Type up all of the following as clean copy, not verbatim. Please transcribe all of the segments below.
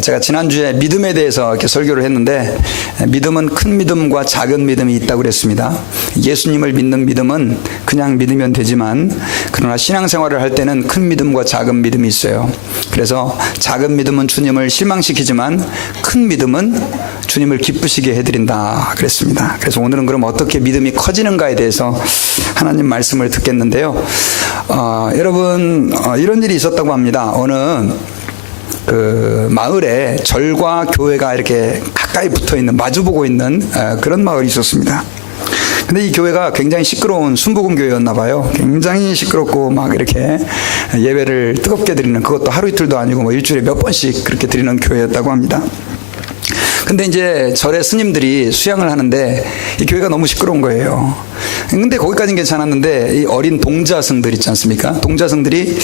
제가 지난주에 믿음에 대해서 이렇게 설교를 했는데, 믿음은 큰 믿음과 작은 믿음이 있다고 그랬습니다. 예수님을 믿는 믿음은 그냥 믿으면 되지만, 그러나 신앙생활을 할 때는 큰 믿음과 작은 믿음이 있어요. 그래서 작은 믿음은 주님을 실망시키지만 큰 믿음은 주님을 기쁘시게 해드린다 그랬습니다. 그래서 오늘은 그럼 어떻게 믿음이 커지는가에 대해서 하나님 말씀을 듣겠는데요. 여러분, 이런 일이 있었다고 합니다. 어느 그 마을에 절과 교회가 이렇게 가까이 붙어 있는, 마주보고 있는 그런 마을이 있었습니다. 근데 이 교회가 굉장히 시끄러운 순복음 교회였나 봐요. 굉장히 시끄럽고 막 이렇게 예배를 뜨겁게 드리는, 그것도 하루 이틀도 아니고 뭐 일주일에 몇 번씩 그렇게 드리는 교회였다고 합니다. 근데 이제 절의 스님들이 수양을 하는데 이 교회가 너무 시끄러운 거예요. 근데 거기까지는 괜찮았는데 이 어린 동자승들 있지 않습니까? 동자승들이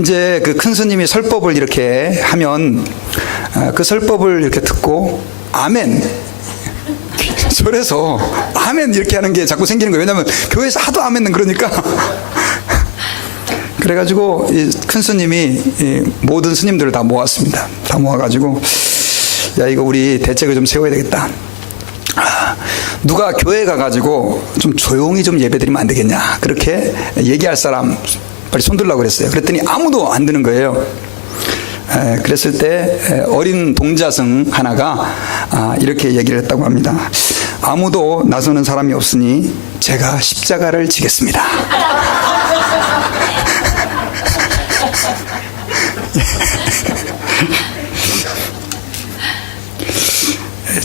이제 그 큰 스님이 설법을 이렇게 하면 그 설법을 이렇게 듣고 아멘, 절에서 아멘 이렇게 하는 게 자꾸 생기는 거예요. 왜냐하면 교회에서 하도 아멘은 그러니까. 그래가지고 이 큰 스님이 이 모든 스님들을 다 모았습니다. 다 모아가지고, 야, 이거 우리 대책을 좀 세워야 되겠다. 누가 교회 가가지고 좀 조용히 좀 예배드리면 안 되겠냐, 그렇게 얘기할 사람 빨리 손 들라고 그랬어요. 그랬더니 아무도 안 드는 거예요. 그랬을 때 어린 동자승 하나가 이렇게 얘기를 했다고 합니다. 아무도 나서는 사람이 없으니 제가 십자가를 지겠습니다.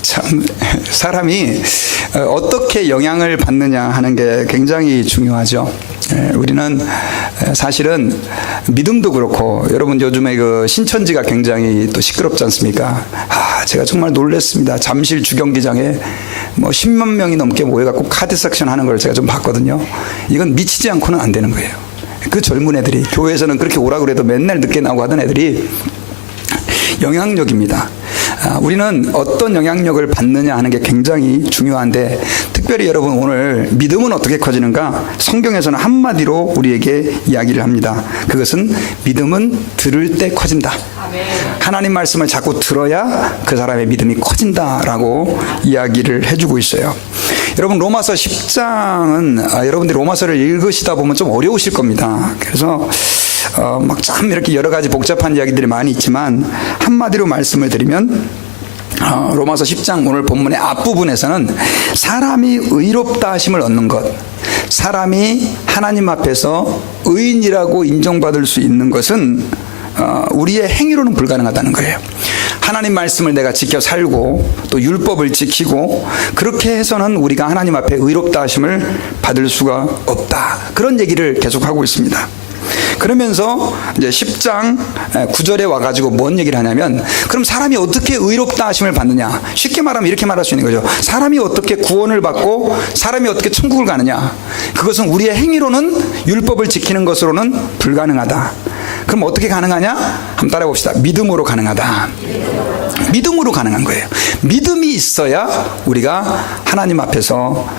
참, 사람이 어떻게 영향을 받느냐 하는 게 굉장히 중요하죠. 우리는 사실은 믿음도 그렇고, 여러분 요즘에 그 신천지가 굉장히 또 시끄럽지 않습니까? 제가 정말 놀랐습니다. 잠실 주경기장에 뭐 10만 명이 넘게 모여갖고 카드 섹션 하는 걸 제가 좀 봤거든요. 이건 미치지 않고는 안 되는 거예요. 그 젊은 애들이, 교회에서는 그렇게 오라 그래도 맨날 늦게 나오고 하던 애들이 영향력입니다. 우리는 어떤 영향력을 받느냐 하는 게 굉장히 중요한데, 특별히 여러분 오늘 믿음은 어떻게 커지는가? 성경에서는 한마디로 우리에게 이야기를 합니다. 그것은 믿음은 들을 때 커진다. 하나님 말씀을 자꾸 들어야 그 사람의 믿음이 커진다라고 이야기를 해주고 있어요. 여러분 로마서 10장은 여러분들이 로마서를 읽으시다 보면 좀 어려우실 겁니다. 그래서 막 참 이렇게 여러 가지 복잡한 이야기들이 많이 있지만, 한마디로 말씀을 드리면 로마서 10장 오늘 본문의 앞부분에서는 사람이 의롭다 하심을 얻는 것, 사람이 하나님 앞에서 의인이라고 인정받을 수 있는 것은 우리의 행위로는 불가능하다는 거예요. 하나님 말씀을 내가 지켜 살고 또 율법을 지키고 그렇게 해서는 우리가 하나님 앞에 의롭다 하심을 받을 수가 없다, 그런 얘기를 계속하고 있습니다. 그러면서 이제 10장 9절에 와가지고 뭔 얘기를 하냐면, 그럼 사람이 어떻게 의롭다 하심을 받느냐? 쉽게 말하면 이렇게 말할 수 있는 거죠. 사람이 어떻게 구원을 받고 사람이 어떻게 천국을 가느냐? 그것은 우리의 행위로는, 율법을 지키는 것으로는 불가능하다. 그럼 어떻게 가능하냐? 한번 따라해 봅시다. 믿음으로 가능하다. 믿음으로 가능한 거예요. 믿음이 있어야 우리가 하나님 앞에서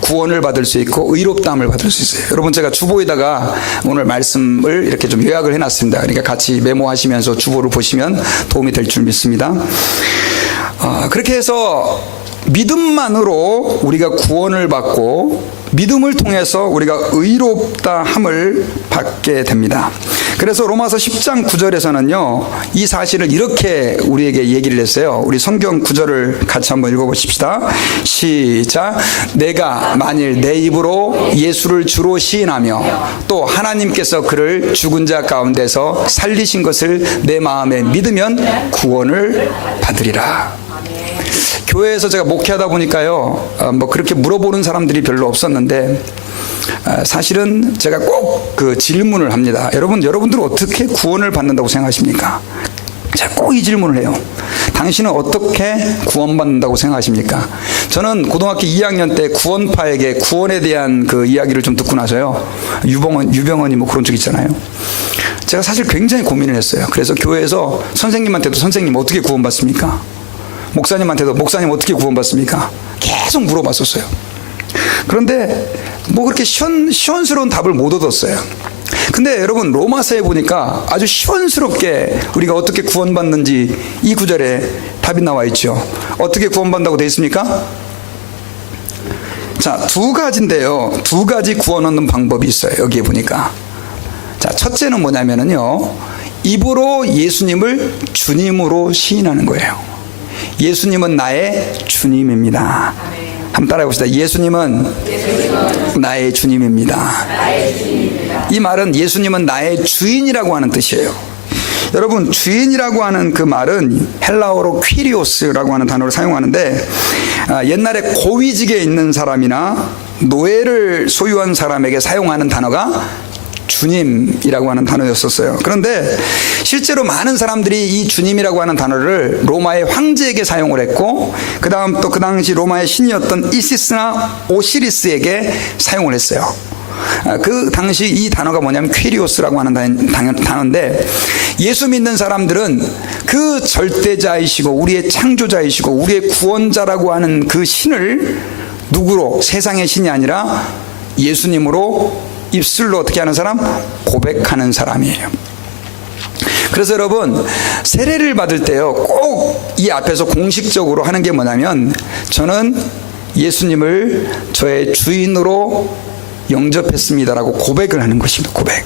구원을 받을 수 있고 의롭다함을 받을 수 있어요. 여러분, 제가 주보에다가 오늘 말씀을 이렇게 좀 요약을 해놨습니다. 그러니까 같이 메모하시면서 주보를 보시면 도움이 될 줄 믿습니다. 그렇게 해서 믿음만으로 우리가 구원을 받고 믿음을 통해서 우리가 의롭다함을 받게 됩니다. 그래서 로마서 10장 9절에서는요, 이 사실을 이렇게 우리에게 얘기를 했어요. 우리 성경 9절을 같이 한번 읽어보십시다. 시작. 내가 만일 내 입으로 예수를 주로 시인하며 또 하나님께서 그를 죽은 자 가운데서 살리신 것을 내 마음에 믿으면 구원을 받으리라. 교회에서 제가 목회하다 보니까요, 뭐 그렇게 물어보는 사람들이 별로 없었는데, 사실은 제가 꼭 그 질문을 합니다. 여러분들은 어떻게 구원을 받는다고 생각하십니까? 제가 꼭 이 질문을 해요. 당신은 어떻게 구원받는다고 생각하십니까? 저는 고등학교 2학년 때 구원파에게 구원에 대한 그 이야기를 좀 듣고 나서요, 유병헌이 뭐 그런 쪽 있잖아요. 제가 사실 굉장히 고민을 했어요. 그래서 교회에서 선생님한테도 선생님 어떻게 구원받습니까? 목사님한테도 목사님 어떻게 구원받습니까? 계속 물어봤었어요. 그런데 뭐 그렇게 시원스러운 답을 못 얻었어요. 근데 여러분 로마서에 보니까 아주 시원스럽게 우리가 어떻게 구원받는지 이 구절에 답이 나와 있죠. 어떻게 구원받는다고 되어 있습니까? 자, 두 가지인데요. 두 가지 구원 얻는 방법이 있어요. 여기에 보니까. 자, 첫째는 뭐냐면요. 입으로 예수님을 주님으로 시인하는 거예요. 예수님은 나의 주님입니다. 한번 따라해 봅시다. 예수님은 나의 주님입니다. 이 말은 예수님은 나의 주인이라고 하는 뜻이에요. 여러분, 주인이라고 하는 그 말은 헬라어로 퀴리오스라고 하는 단어를 사용하는데, 옛날에 고위직에 있는 사람이나 노예를 소유한 사람에게 사용하는 단어가 주님이라고 하는 단어였었어요. 그런데 실제로 많은 사람들이 이 주님이라고 하는 단어를 로마의 황제에게 사용을 했고, 그 다음 또 그 당시 로마의 신이었던 이시스나 오시리스에게 사용을 했어요. 그 당시 이 단어가 뭐냐면 퀴리오스라고 하는 단어인데, 예수 믿는 사람들은 그 절대자이시고 우리의 창조자이시고 우리의 구원자라고 하는 그 신을 누구로, 세상의 신이 아니라 예수님으로 입술로 어떻게 하는 사람? 고백하는 사람이에요. 그래서 여러분, 세례를 받을 때요, 꼭 이 앞에서 공식적으로 하는 게 뭐냐면, 저는 예수님을 저의 주인으로 영접했습니다라고 고백을 하는 것입니다. 고백.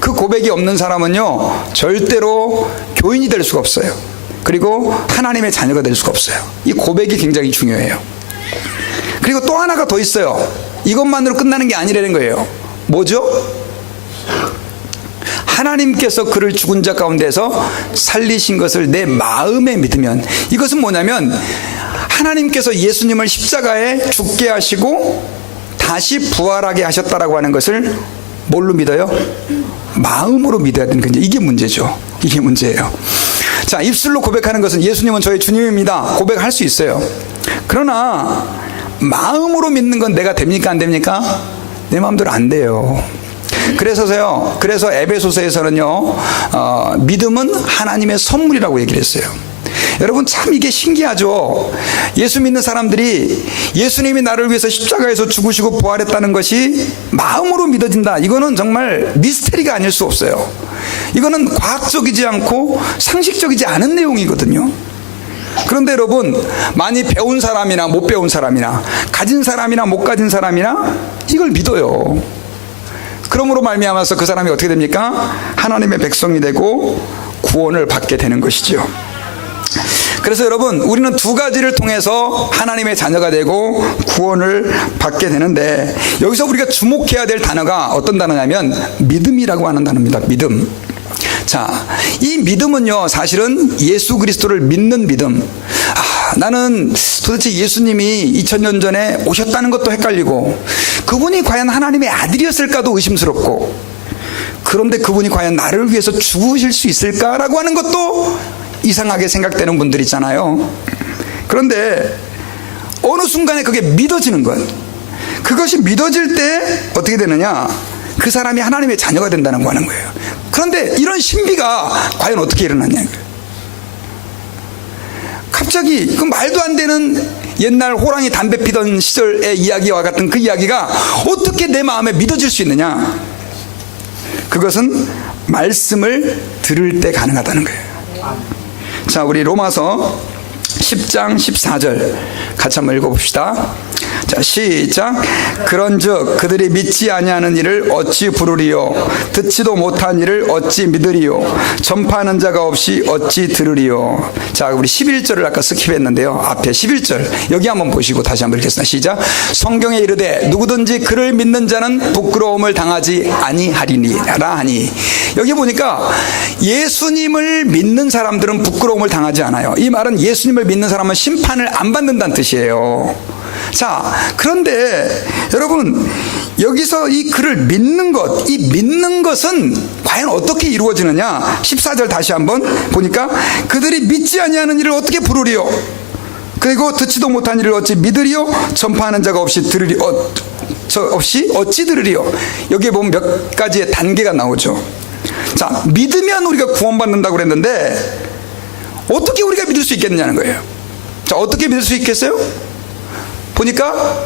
그 고백이 없는 사람은요, 절대로 교인이 될 수가 없어요. 그리고 하나님의 자녀가 될 수가 없어요. 이 고백이 굉장히 중요해요. 그리고 또 하나가 더 있어요. 이것만으로 끝나는 게 아니라는 거예요. 뭐죠? 하나님께서 그를 죽은 자 가운데서 살리신 것을 내 마음에 믿으면, 이것은 뭐냐면 하나님께서 예수님을 십자가에 죽게 하시고 다시 부활하게 하셨다라고 하는 것을 뭘로 믿어요? 마음으로 믿어야 되는 거죠. 이게 문제죠. 이게 문제예요. 자, 입술로 고백하는 것은 예수님은 저의 주님입니다, 고백할 수 있어요. 그러나 마음으로 믿는 건 내가 됩니까, 안 됩니까? 내 마음대로 안 돼요. 그래서 에베소서에서는요, 믿음은 하나님의 선물이라고 얘기를 했어요. 여러분, 참 이게 신기하죠. 예수 믿는 사람들이 예수님이 나를 위해서 십자가에서 죽으시고 부활했다는 것이 마음으로 믿어진다. 이거는 정말 미스테리가 아닐 수 없어요. 이거는 과학적이지 않고 상식적이지 않은 내용이거든요. 그런데 여러분, 많이 배운 사람이나 못 배운 사람이나 가진 사람이나 못 가진 사람이나 이걸 믿어요. 그러므로 말미암아서 그 사람이 어떻게 됩니까? 하나님의 백성이 되고 구원을 받게 되는 것이죠. 그래서 여러분, 우리는 두 가지를 통해서 하나님의 자녀가 되고 구원을 받게 되는데, 여기서 우리가 주목해야 될 단어가 어떤 단어냐면 믿음이라고 하는 단어입니다. 믿음. 자, 이 믿음은요, 사실은 예수 그리스도를 믿는 믿음. 나는 도대체 예수님이 2000년 전에 오셨다는 것도 헷갈리고, 그분이 과연 하나님의 아들이었을까도 의심스럽고, 그런데 그분이 과연 나를 위해서 죽으실 수 있을까라고 하는 것도 이상하게 생각되는 분들 있잖아요. 그런데 어느 순간에 그게 믿어지는 것, 그것이 믿어질 때 어떻게 되느냐, 그 사람이 하나님의 자녀가 된다는 거 하는 거예요. 그런데 이런 신비가 과연 어떻게 일어났냐, 갑자기 그 말도 안 되는 옛날 호랑이 담배 피던 시절의 이야기와 같은 그 이야기가 어떻게 내 마음에 믿어질 수 있느냐, 그것은 말씀을 들을 때 가능하다는 거예요. 자, 우리 로마서 10장 14절 같이 한번 읽어봅시다. 자, 시작. 그런즉 그들이 믿지 아니하는 일을 어찌 부르리요, 듣지도 못한 일을 어찌 믿으리요, 전파하는 자가 없이 어찌 들으리요. 자, 우리 11절을 아까 스킵했는데요, 앞에 11절 여기 한번 보시고 다시 한번 읽겠습니다. 시작. 성경에 이르되 누구든지 그를 믿는 자는 부끄러움을 당하지 아니하리니라 하니, 여기 보니까 예수님을 믿는 사람들은 부끄러움을 당하지 않아요. 이 말은 예수님을 믿는 사람은 심판을 안 받는다는 뜻이에요. 자, 그런데 여러분, 여기서 이 그를 믿는 것, 이 믿는 것은 과연 어떻게 이루어지느냐, 14절 다시 한번 보니까 그들이 믿지 아니하는 일을 어떻게 부르리요, 그리고 듣지도 못한 일을 어찌 믿으리요, 전파하는 자가 없이 들으리 없이 어찌 들으리요. 여기에 보면 몇 가지의 단계가 나오죠. 자, 믿으면 우리가 구원받는다고 그랬는데 어떻게 우리가 믿을 수 있겠느냐는 거예요. 자, 어떻게 믿을 수 있겠어요? 보니까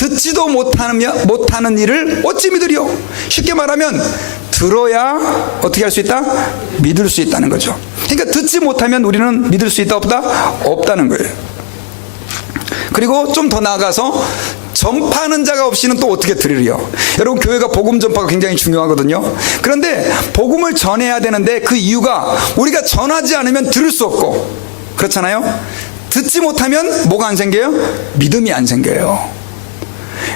듣지도 못하는 일을 어찌 믿으리요? 쉽게 말하면 들어야 어떻게 할 수 있다? 믿을 수 있다는 거죠. 그러니까 듣지 못하면 우리는 믿을 수 있다 없다? 없다는 거예요. 그리고 좀 더 나아가서 전파하는 자가 없이는 또 어떻게 들으리요? 여러분, 교회가 복음 전파가 굉장히 중요하거든요. 그런데 복음을 전해야 되는데 그 이유가 우리가 전하지 않으면 들을 수 없고, 그렇잖아요. 듣지 못하면 뭐가 안 생겨요? 믿음이 안 생겨요.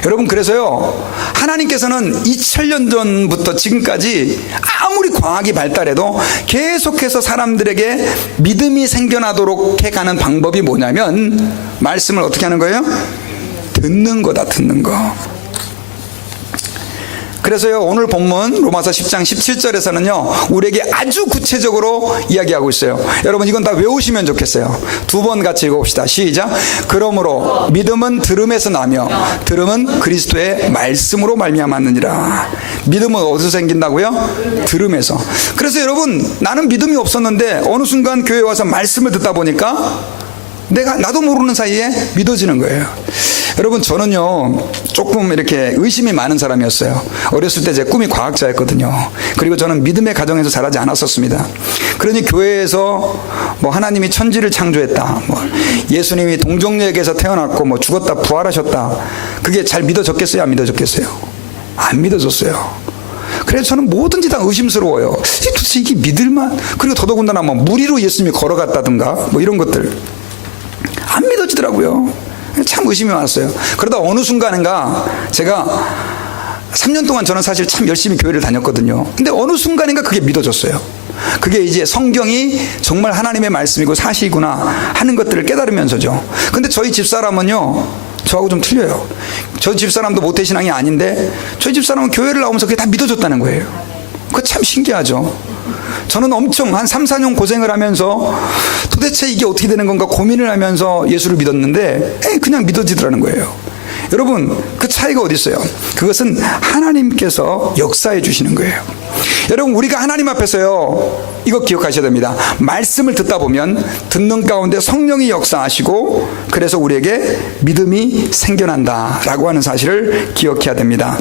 여러분, 그래서요, 하나님께서는 2000년 전부터 지금까지 아무리 과학이 발달해도 계속해서 사람들에게 믿음이 생겨나도록 해가는 방법이 뭐냐면 말씀을 어떻게 하는 거예요? 듣는 거다, 듣는 거. 그래서요, 오늘 본문 로마서 10장 17절에서는요 우리에게 아주 구체적으로 이야기하고 있어요. 여러분, 이건 다 외우시면 좋겠어요. 두 번 같이 읽어봅시다. 시작. 그러므로 믿음은 들음에서 나며 들음은 그리스도의 말씀으로 말미암았느니라. 믿음은 어디서 생긴다고요? 들음에서. 그래서 여러분, 나는 믿음이 없었는데 어느 순간 교회에 와서 말씀을 듣다 보니까 나도 모르는 사이에 믿어지는 거예요. 여러분, 저는요 조금 이렇게 의심이 많은 사람이었어요. 어렸을 때 제 꿈이 과학자였거든요. 그리고 저는 믿음의 가정에서 자라지 않았었습니다. 그러니 교회에서 뭐 하나님이 천지를 창조했다, 뭐 예수님이 동정녀에게서 태어났고 뭐 죽었다 부활하셨다, 그게 잘 믿어졌겠어요? 안 믿어졌겠어요? 안 믿어졌어요. 그래서 저는 뭐든지 다 의심스러워요. 도대체 이게 믿을만? 그리고 더더군다나 뭐 무리로 예수님이 걸어갔다든가 뭐 이런 것들 안 믿어지더라고요. 참 의심이 많았어요. 그러다 어느 순간인가 제가 3년 동안 저는 사실 참 열심히 교회를 다녔거든요. 근데 어느 순간인가 그게 믿어졌어요. 그게 이제 성경이 정말 하나님의 말씀이고 사실이구나 하는 것들을 깨달으면서죠. 근데 저희 집사람은요 저하고 좀 틀려요. 저희 집사람도 모태신앙이 아닌데 저희 집사람은 교회를 나오면서 그게 다 믿어졌다는 거예요. 그거 참 신기하죠. 저는 엄청 한 3, 4년 고생을 하면서 도대체 이게 어떻게 되는 건가 고민을 하면서 예수를 믿었는데 그냥 믿어지더라는 거예요. 여러분, 그 차이가 어디 있어요? 그것은 하나님께서 역사해 주시는 거예요. 여러분, 우리가 하나님 앞에서요 이거 기억하셔야 됩니다. 말씀을 듣다 보면 듣는 가운데 성령이 역사하시고 그래서 우리에게 믿음이 생겨난다라고 하는 사실을 기억해야 됩니다.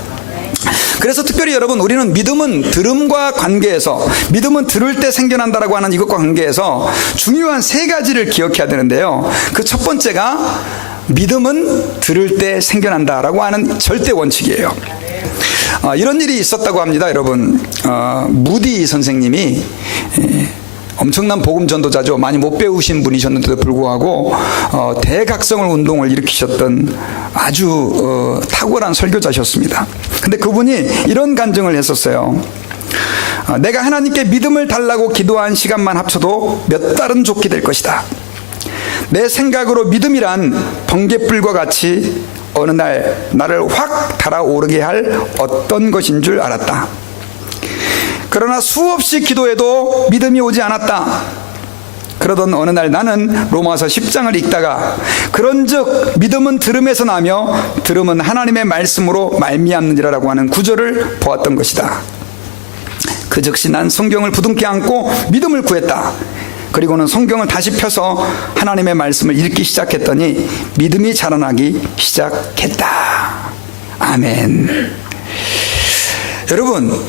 그래서 특별히 여러분, 우리는 믿음은 들음과 관계에서, 믿음은 들을 때 생겨난다라고 하는 이것과 관계에서 중요한 세 가지를 기억해야 되는데요. 그 첫 번째가 믿음은 들을 때 생겨난다라고 하는 절대 원칙이에요. 이런 일이 있었다고 합니다. 여러분, 무디 선생님이 엄청난 복음 전도자죠. 많이 못 배우신 분이셨는데도 불구하고 대각성을 운동을 일으키셨던 아주 탁월한 설교자셨습니다. 근데 그분이 이런 간증을 했었어요. 내가 하나님께 믿음을 달라고 기도한 시간만 합쳐도 몇 달은 좋게 될 것이다. 내 생각으로 믿음이란 번갯불과 같이 어느 날 나를 확 달아오르게 할 어떤 것인 줄 알았다. 그러나 수없이 기도해도 믿음이 오지 않았다. 그러던 어느 날 나는 로마서 10장을 읽다가 그런즉 믿음은 들음에서 나며 들음은 하나님의 말씀으로 말미암느니라라고 하는 구절을 보았던 것이다. 그 즉시 난 성경을 부둥켜 안고 믿음을 구했다. 그리고는 성경을 다시 펴서 하나님의 말씀을 읽기 시작했더니 믿음이 자라나기 시작했다. 아멘. 여러분,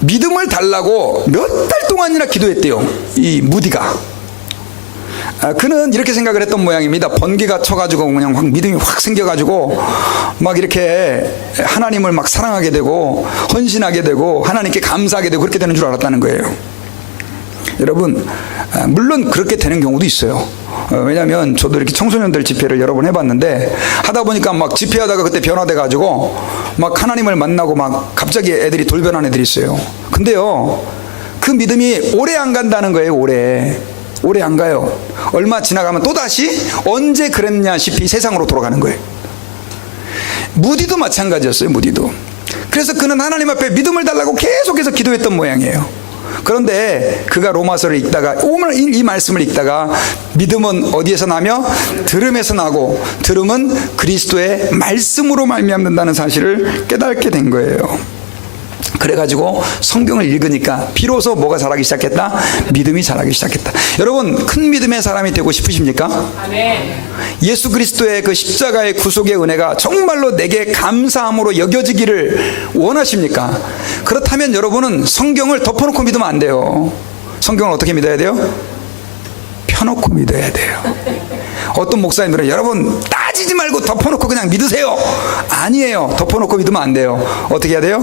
믿음을 달라고 몇 달 동안이나 기도했대요, 이 무디가. 그는 이렇게 생각을 했던 모양입니다. 번개가 쳐가지고 그냥 확 믿음이 확 생겨가지고 막 이렇게 하나님을 막 사랑하게 되고 헌신하게 되고 하나님께 감사하게 되고 그렇게 되는 줄 알았다는 거예요. 여러분, 물론 그렇게 되는 경우도 있어요. 왜냐하면 저도 이렇게 청소년들 집회를 여러 번 해봤는데 하다 보니까 막 집회하다가 그때 변화돼가지고 막 하나님을 만나고 막 갑자기 애들이 돌변한 애들이 있어요. 근데요, 그 믿음이 오래 안 간다는 거예요. 오래 안 가요. 얼마 지나가면 또다시 언제 그랬냐시피 세상으로 돌아가는 거예요. 무디도 마찬가지였어요. 무디도. 그래서 그는 하나님 앞에 믿음을 달라고 계속해서 기도했던 모양이에요. 그런데 그가 로마서를 읽다가 오늘 이 말씀을 읽다가 믿음은 어디에서 나며 들음에서 나고 들음은 그리스도의 말씀으로 말미암는다는 사실을 깨닫게 된 거예요. 그래가지고 성경을 읽으니까 비로소 뭐가 자라기 시작했다? 믿음이 자라기 시작했다. 여러분, 큰 믿음의 사람이 되고 싶으십니까? 아멘. 예수 그리스도의 그 십자가의 구속의 은혜가 정말로 내게 감사함으로 여겨지기를 원하십니까? 그렇다면 여러분은 성경을 덮어놓고 믿으면 안 돼요. 성경을 어떻게 믿어야 돼요? 펴놓고 믿어야 돼요. 어떤 목사님들은 여러분 따지지 말고 덮어놓고 그냥 믿으세요. 아니에요. 덮어놓고 믿으면 안 돼요. 어떻게 해야 돼요?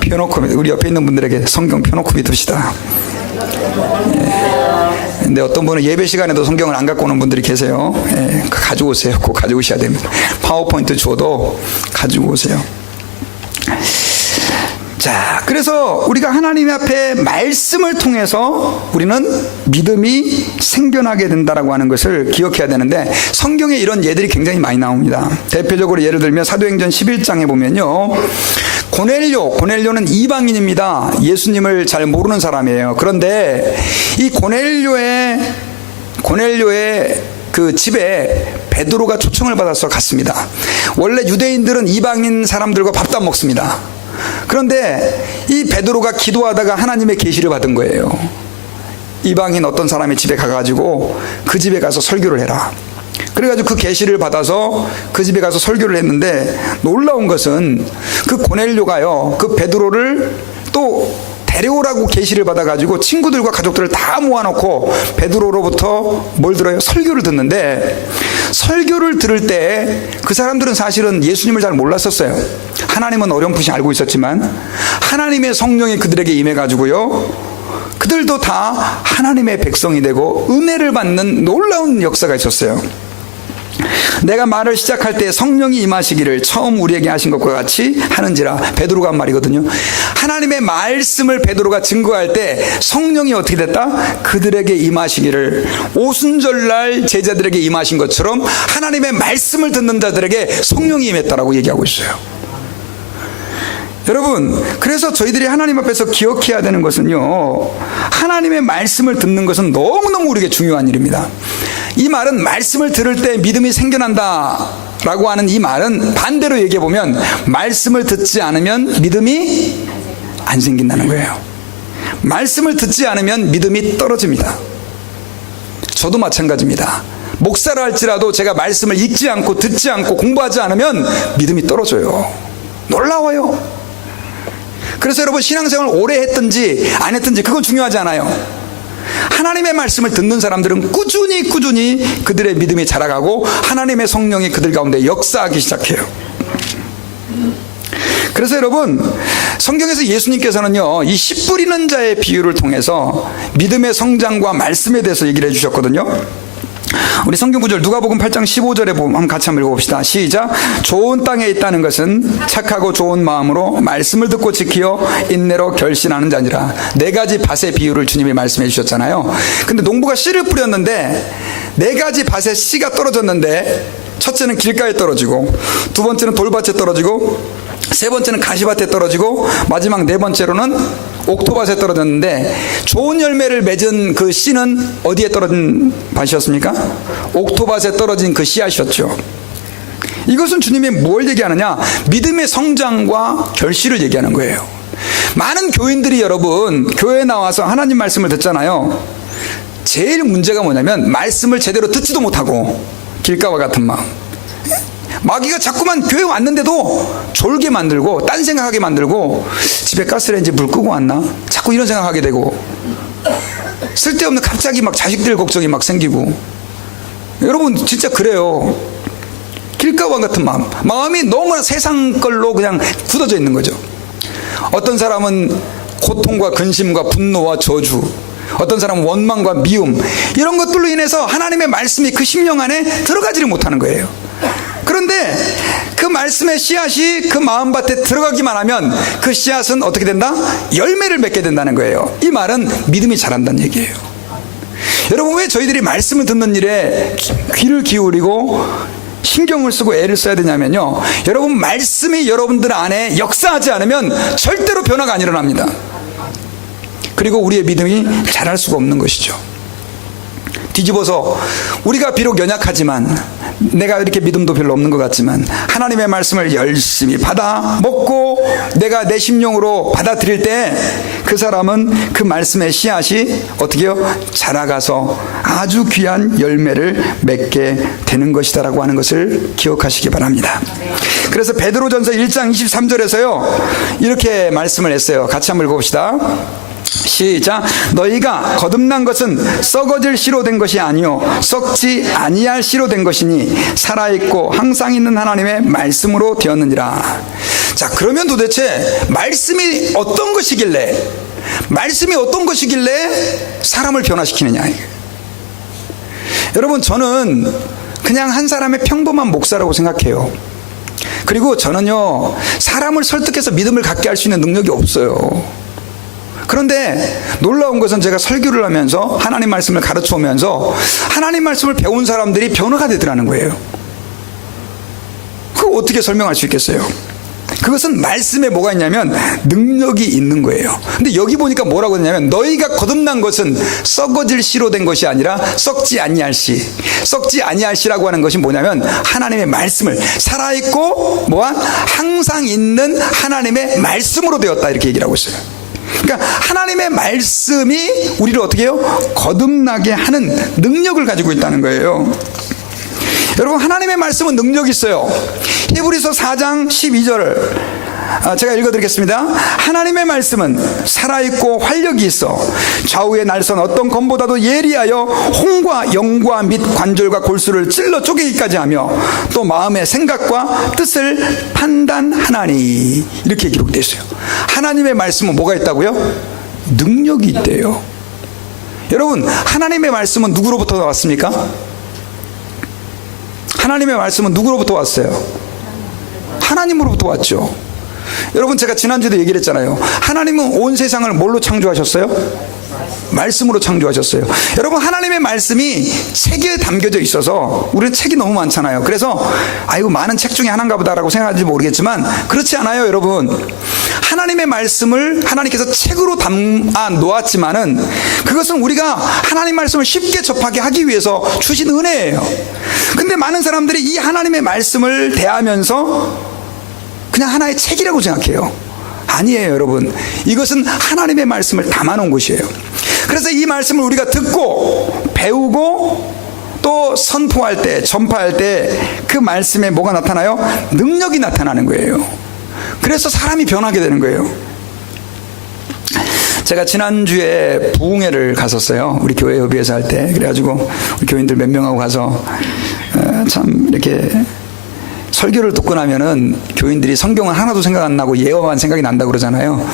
펴놓고 우리 옆에 있는 분들에게 성경 펴놓고 믿읍시다. 예. 근데 어떤 분은 예배 시간에도 성경을 안 갖고 오는 분들이 계세요. 예. 가지고 오세요. 꼭 가지고 오셔야 됩니다. 파워포인트 줘도 가지고 오세요. 자, 그래서 우리가 하나님 앞에 말씀을 통해서 우리는 믿음이 생겨나게 된다라고 하는 것을 기억해야 되는데, 성경에 이런 예들이 굉장히 많이 나옵니다. 대표적으로 예를 들면 사도행전 11장에 보면요, 고넬료는 이방인입니다. 예수님을 잘 모르는 사람이에요. 그런데 이 고넬료의 그 집에 베드로가 초청을 받아서 갔습니다. 원래 유대인들은 이방인 사람들과 밥도 안 먹습니다. 그런데 이 베드로가 기도하다가 하나님의 계시를 받은 거예요. 이방인 어떤 사람의 집에 가가지고 그 집에 가서 설교를 해라. 그래가지고 그 계시를 받아서 그 집에 가서 설교를 했는데, 놀라운 것은 그 고넬료가요, 그 베드로를 또 데려오라고 계시를 받아가지고 친구들과 가족들을 다 모아놓고 베드로로부터 뭘 들어요? 설교를 듣는데, 설교를 들을 때 그 사람들은 사실은 예수님을 잘 몰랐었어요. 하나님은 어렴풋이 알고 있었지만 하나님의 성령이 그들에게 임해가지고요, 그들도 다 하나님의 백성이 되고 은혜를 받는 놀라운 역사가 있었어요. 내가 말을 시작할 때 성령이 임하시기를 처음 우리에게 하신 것과 같이 하는지라, 베드로가 한 말이거든요. 하나님의 말씀을 베드로가 증거할 때 성령이 어떻게 됐다? 그들에게 임하시기를, 오순절날 제자들에게 임하신 것처럼 하나님의 말씀을 듣는 자들에게 성령이 임했다라고 얘기하고 있어요. 여러분, 그래서 저희들이 하나님 앞에서 기억해야 되는 것은요, 하나님의 말씀을 듣는 것은 너무너무 우리에게 중요한 일입니다. 이 말은 말씀을 들을 때 믿음이 생겨난다 라고 하는 이 말은 반대로 얘기해보면 말씀을 듣지 않으면 믿음이 안 생긴다는 거예요. 말씀을 듣지 않으면 믿음이 떨어집니다. 저도 마찬가지입니다. 목사를 할지라도 제가 말씀을 읽지 않고 듣지 않고 공부하지 않으면 믿음이 떨어져요. 놀라워요. 그래서 여러분, 신앙생활을 오래 했든지 안 했든지 그건 중요하지 않아요. 하나님의 말씀을 듣는 사람들은 꾸준히 그들의 믿음이 자라가고 하나님의 성령이 그들 가운데 역사하기 시작해요. 그래서 여러분, 성경에서 예수님께서는요, 이 씨 뿌리는 자의 비유를 통해서 믿음의 성장과 말씀에 대해서 얘기를 해주셨거든요. 우리 성경 구절 누가복음 8장 15절에 보면 같이 한번 읽어봅시다. 시작. 좋은 땅에 있다는 것은 착하고 좋은 마음으로 말씀을 듣고 지키어 인내로 결신하는 자니라. 네 가지 밭의 비유를 주님이 말씀해 주셨잖아요. 근데 농부가 씨를 뿌렸는데 네 가지 밭에 씨가 떨어졌는데, 첫째는 길가에 떨어지고, 두 번째는 돌밭에 떨어지고, 세 번째는 가시밭에 떨어지고, 마지막 네 번째로는 옥토밭에 떨어졌는데, 좋은 열매를 맺은 그 씨는 어디에 떨어진 밭이었습니까? 옥토밭에 떨어진 그 씨앗이었죠. 이것은 주님이 뭘 얘기하느냐? 믿음의 성장과 결실을 얘기하는 거예요. 많은 교인들이 여러분, 교회에 나와서 하나님 말씀을 듣잖아요. 제일 문제가 뭐냐면 말씀을 제대로 듣지도 못하고 길가와 같은 마음. 마귀가 자꾸만 교회 왔는데도 졸게 만들고, 딴 생각하게 만들고, 집에 가스레인지 물 끄고 왔나? 자꾸 이런 생각하게 되고, 쓸데없는 갑자기 막 자식들 걱정이 막 생기고. 여러분 진짜 그래요. 길가와 같은 마음이 너무나 세상 걸로 그냥 굳어져 있는 거죠. 어떤 사람은 고통과 근심과 분노와 저주, 어떤 사람은 원망과 미움, 이런 것들로 인해서 하나님의 말씀이 그 심령 안에 들어가지를 못하는 거예요. 그런데 그 말씀의 씨앗이 그 마음밭에 들어가기만 하면 그 씨앗은 어떻게 된다? 열매를 맺게 된다는 거예요. 이 말은 믿음이 자란다는 얘기예요. 여러분, 왜 저희들이 말씀을 듣는 일에 귀를 기울이고 신경을 쓰고 애를 써야 되냐면요, 여러분, 말씀이 여러분들 안에 역사하지 않으면 절대로 변화가 안 일어납니다. 그리고 우리의 믿음이 자랄 수가 없는 것이죠. 뒤집어서 우리가 비록 연약하지만 내가 이렇게 믿음도 별로 없는 것 같지만 하나님의 말씀을 열심히 받아 먹고 내가 내 심령으로 받아들일 때 그 사람은 그 말씀의 씨앗이 어떻게요? 자라가서 아주 귀한 열매를 맺게 되는 것이다라고 하는 것을 기억하시기 바랍니다. 그래서 베드로전서 1장 23절에서요 이렇게 말씀을 했어요. 같이 한번 읽어봅시다. 시작. 너희가 거듭난 것은 썩어질 씨로 된 것이 아니요 썩지 아니할 씨로 된 것이니 살아있고 항상 있는 하나님의 말씀으로 되었느니라. 자, 그러면 도대체 말씀이 어떤 것이길래 사람을 변화시키느냐. 여러분, 저는 그냥 한 사람의 평범한 목사라고 생각해요. 그리고 저는요 사람을 설득해서 믿음을 갖게 할 수 있는 능력이 없어요. 그런데 놀라운 것은 제가 설교를 하면서 하나님 말씀을 가르쳐 오면서 하나님 말씀을 배운 사람들이 변화가 되더라는 거예요. 그걸 어떻게 설명할 수 있겠어요? 그것은 말씀에 뭐가 있냐면 능력이 있는 거예요. 근데 여기 보니까 뭐라고 했냐면 너희가 거듭난 것은 썩어질 씨로 된 것이 아니라 썩지 아니할 씨. 썩지 아니할 씨라고 하는 것이 뭐냐면 하나님의 말씀을 살아있고 뭐한 항상 있는 하나님의 말씀으로 되었다 이렇게 얘기를 하고 있어요. 그러니까 하나님의 말씀이 우리를 어떻게 해요? 거듭나게 하는 능력을 가지고 있다는 거예요. 여러분, 하나님의 말씀은 능력이 있어요. 히브리서 4장 12절을 제가 읽어드리겠습니다. 하나님의 말씀은 살아있고 활력이 있어 좌우의 날선 어떤 검보다도 예리하여 혼과 영과 및 관절과 골수를 찔러 쪼개기까지 하며 또 마음의 생각과 뜻을 판단하나니 이렇게 기록되어 있어요. 하나님의 말씀은 뭐가 있다고요? 능력이 있대요. 여러분, 하나님의 말씀은 누구로부터 나왔습니까? 하나님의 말씀은 누구로부터 왔어요? 하나님으로부터 왔죠. 여러분, 제가 지난주에도 얘기를 했잖아요. 하나님은 온 세상을 뭘로 창조하셨어요? 말씀으로 창조하셨어요. 여러분, 하나님의 말씀이 책에 담겨져 있어서 우리는 책이 너무 많잖아요. 그래서 아이고 많은 책 중에 하나인가 보다라고 생각할지 모르겠지만 그렇지 않아요. 여러분, 하나님의 말씀을 하나님께서 책으로 담아 놓았지만은 그것은 우리가 하나님 말씀을 쉽게 접하게 하기 위해서 주신 은혜예요. 근데 많은 사람들이 이 하나님의 말씀을 대하면서 그냥 하나의 책이라고 생각해요. 아니에요, 여러분. 이것은 하나님의 말씀을 담아놓은 것이에요. 그래서 이 말씀을 우리가 듣고 배우고 또 선포할 때, 전파할 때 그 말씀에 뭐가 나타나요? 능력이 나타나는 거예요. 그래서 사람이 변하게 되는 거예요. 제가 지난주에 부흥회를 갔었어요. 우리 교회 협의회에서 할 때. 그래가지고 우리 교인들 몇 명하고 가서 참 이렇게 설교를 듣고 나면은 교인들이 성경은 하나도 생각 안 나고 예화만 생각이 난다고 그러잖아요.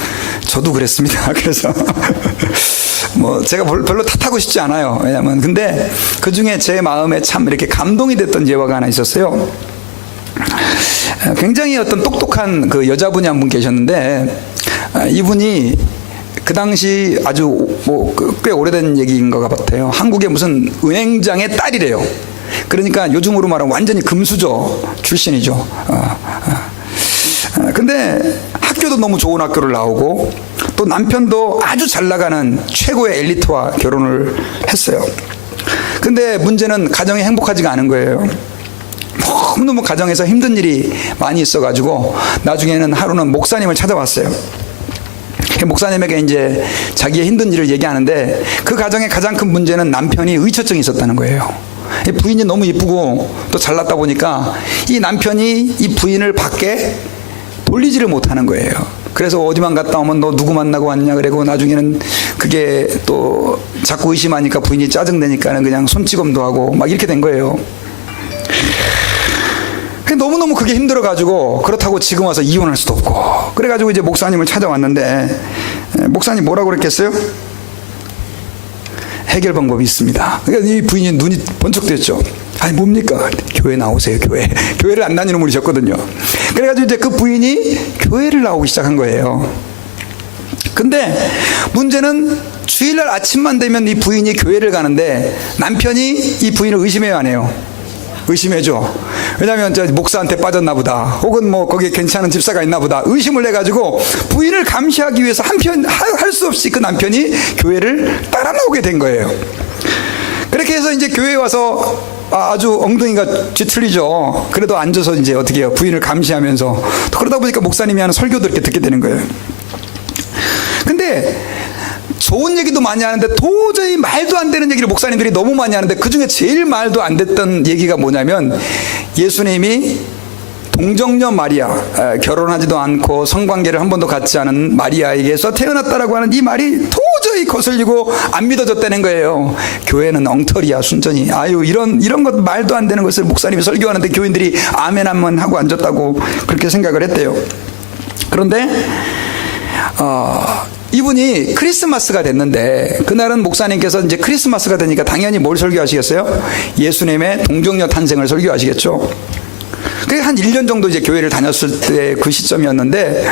저도 그랬습니다. 그래서 뭐 제가 별로 탓하고 싶지 않아요. 왜냐면 근데 그 중에 제 마음에 참 이렇게 감동이 됐던 예화가 하나 있었어요. 굉장히 어떤 똑똑한 그 여자분이 한 분 계셨는데 이분이 그 당시 아주 뭐 꽤 오래된 얘기인 것 같아요. 한국의 무슨 은행장의 딸이래요. 그러니까 요즘으로 말하면 완전히 금수저 출신이죠. 근데 학교도 너무 좋은 학교를 나오고 또 남편도 아주 잘 나가는 최고의 엘리트와 결혼을 했어요. 근데 문제는 가정이 행복하지가 않은 거예요. 너무너무 가정에서 힘든 일이 많이 있어가지고 나중에는 하루는 목사님을 찾아왔어요. 목사님에게 이제 자기의 힘든 일을 얘기하는데 그 가정의 가장 큰 문제는 남편이 의처증이 있었다는 거예요. 부인이 너무 이쁘고 또 잘났다 보니까 이 남편이 이 부인을 밖에 돌리지를 못하는 거예요. 그래서 어디만 갔다 오면 너 누구 만나고 왔냐 그러고 나중에는 그게 또 자꾸 의심하니까 부인이 짜증내니까는 그냥 손찌검도 하고 막 이렇게 된 거예요. 너무너무 그게 힘들어가지고 그렇다고 지금 와서 이혼할 수도 없고 그래가지고 이제 목사님을 찾아왔는데 목사님 뭐라고 그랬겠어요? 해결 방법이 있습니다. 그러니까 이 부인이 눈이 번쩍 됐죠. 아니 뭡니까? 교회 나오세요. 교회를 안 다니는 분이셨거든요. 그래가지고 이제 그 부인이 교회를 나오기 시작한 거예요. 근데 문제는 주일날 아침만 되면 이 부인이 교회를 가는데 남편이 이 부인을 의심해요, 안 해요? 의심해줘. 왜냐하면 저 목사한테 빠졌나 보다 혹은 뭐 거기에 괜찮은 집사가 있나 보다 의심을 해가지고 부인을 감시하기 위해서 한편 할 수 없이 그 남편이 교회를 따라 나오게 된 거예요. 그렇게 해서 이제 교회에 와서 아주 엉덩이가 뒤틀리죠. 그래도 앉아서 이제 어떻게 해요? 부인을 감시하면서. 또 그러다 보니까 목사님이 하는 설교도 이렇게 듣게 되는 거예요. 근데 좋은 얘기도 많이 하는데 도저히 말도 안 되는 얘기를 목사님들이 너무 많이 하는데 그중에 제일 말도 안 됐던 얘기가 뭐냐면 예수님이 동정녀 마리아, 결혼하지도 않고 성관계를 한 번도 갖지 않은 마리아에게서 태어났다라고 하는 이 말이 도저히 거슬리고 안 믿어졌다는 거예요. 교회는 엉터리야, 순전히. 아유, 이런 것 말도 안 되는 것을 목사님이 설교하는데 교인들이 아멘 한번 하고 앉았다고 그렇게 생각을 했대요. 그런데 이분이 크리스마스가 됐는데 그날은 목사님께서 이제 크리스마스가 되니까 당연히 뭘 설교하시겠어요? 예수님의 동정녀 탄생을 설교하시겠죠. 그게 한 1년 정도 이제 교회를 다녔을 때 그 시점이었는데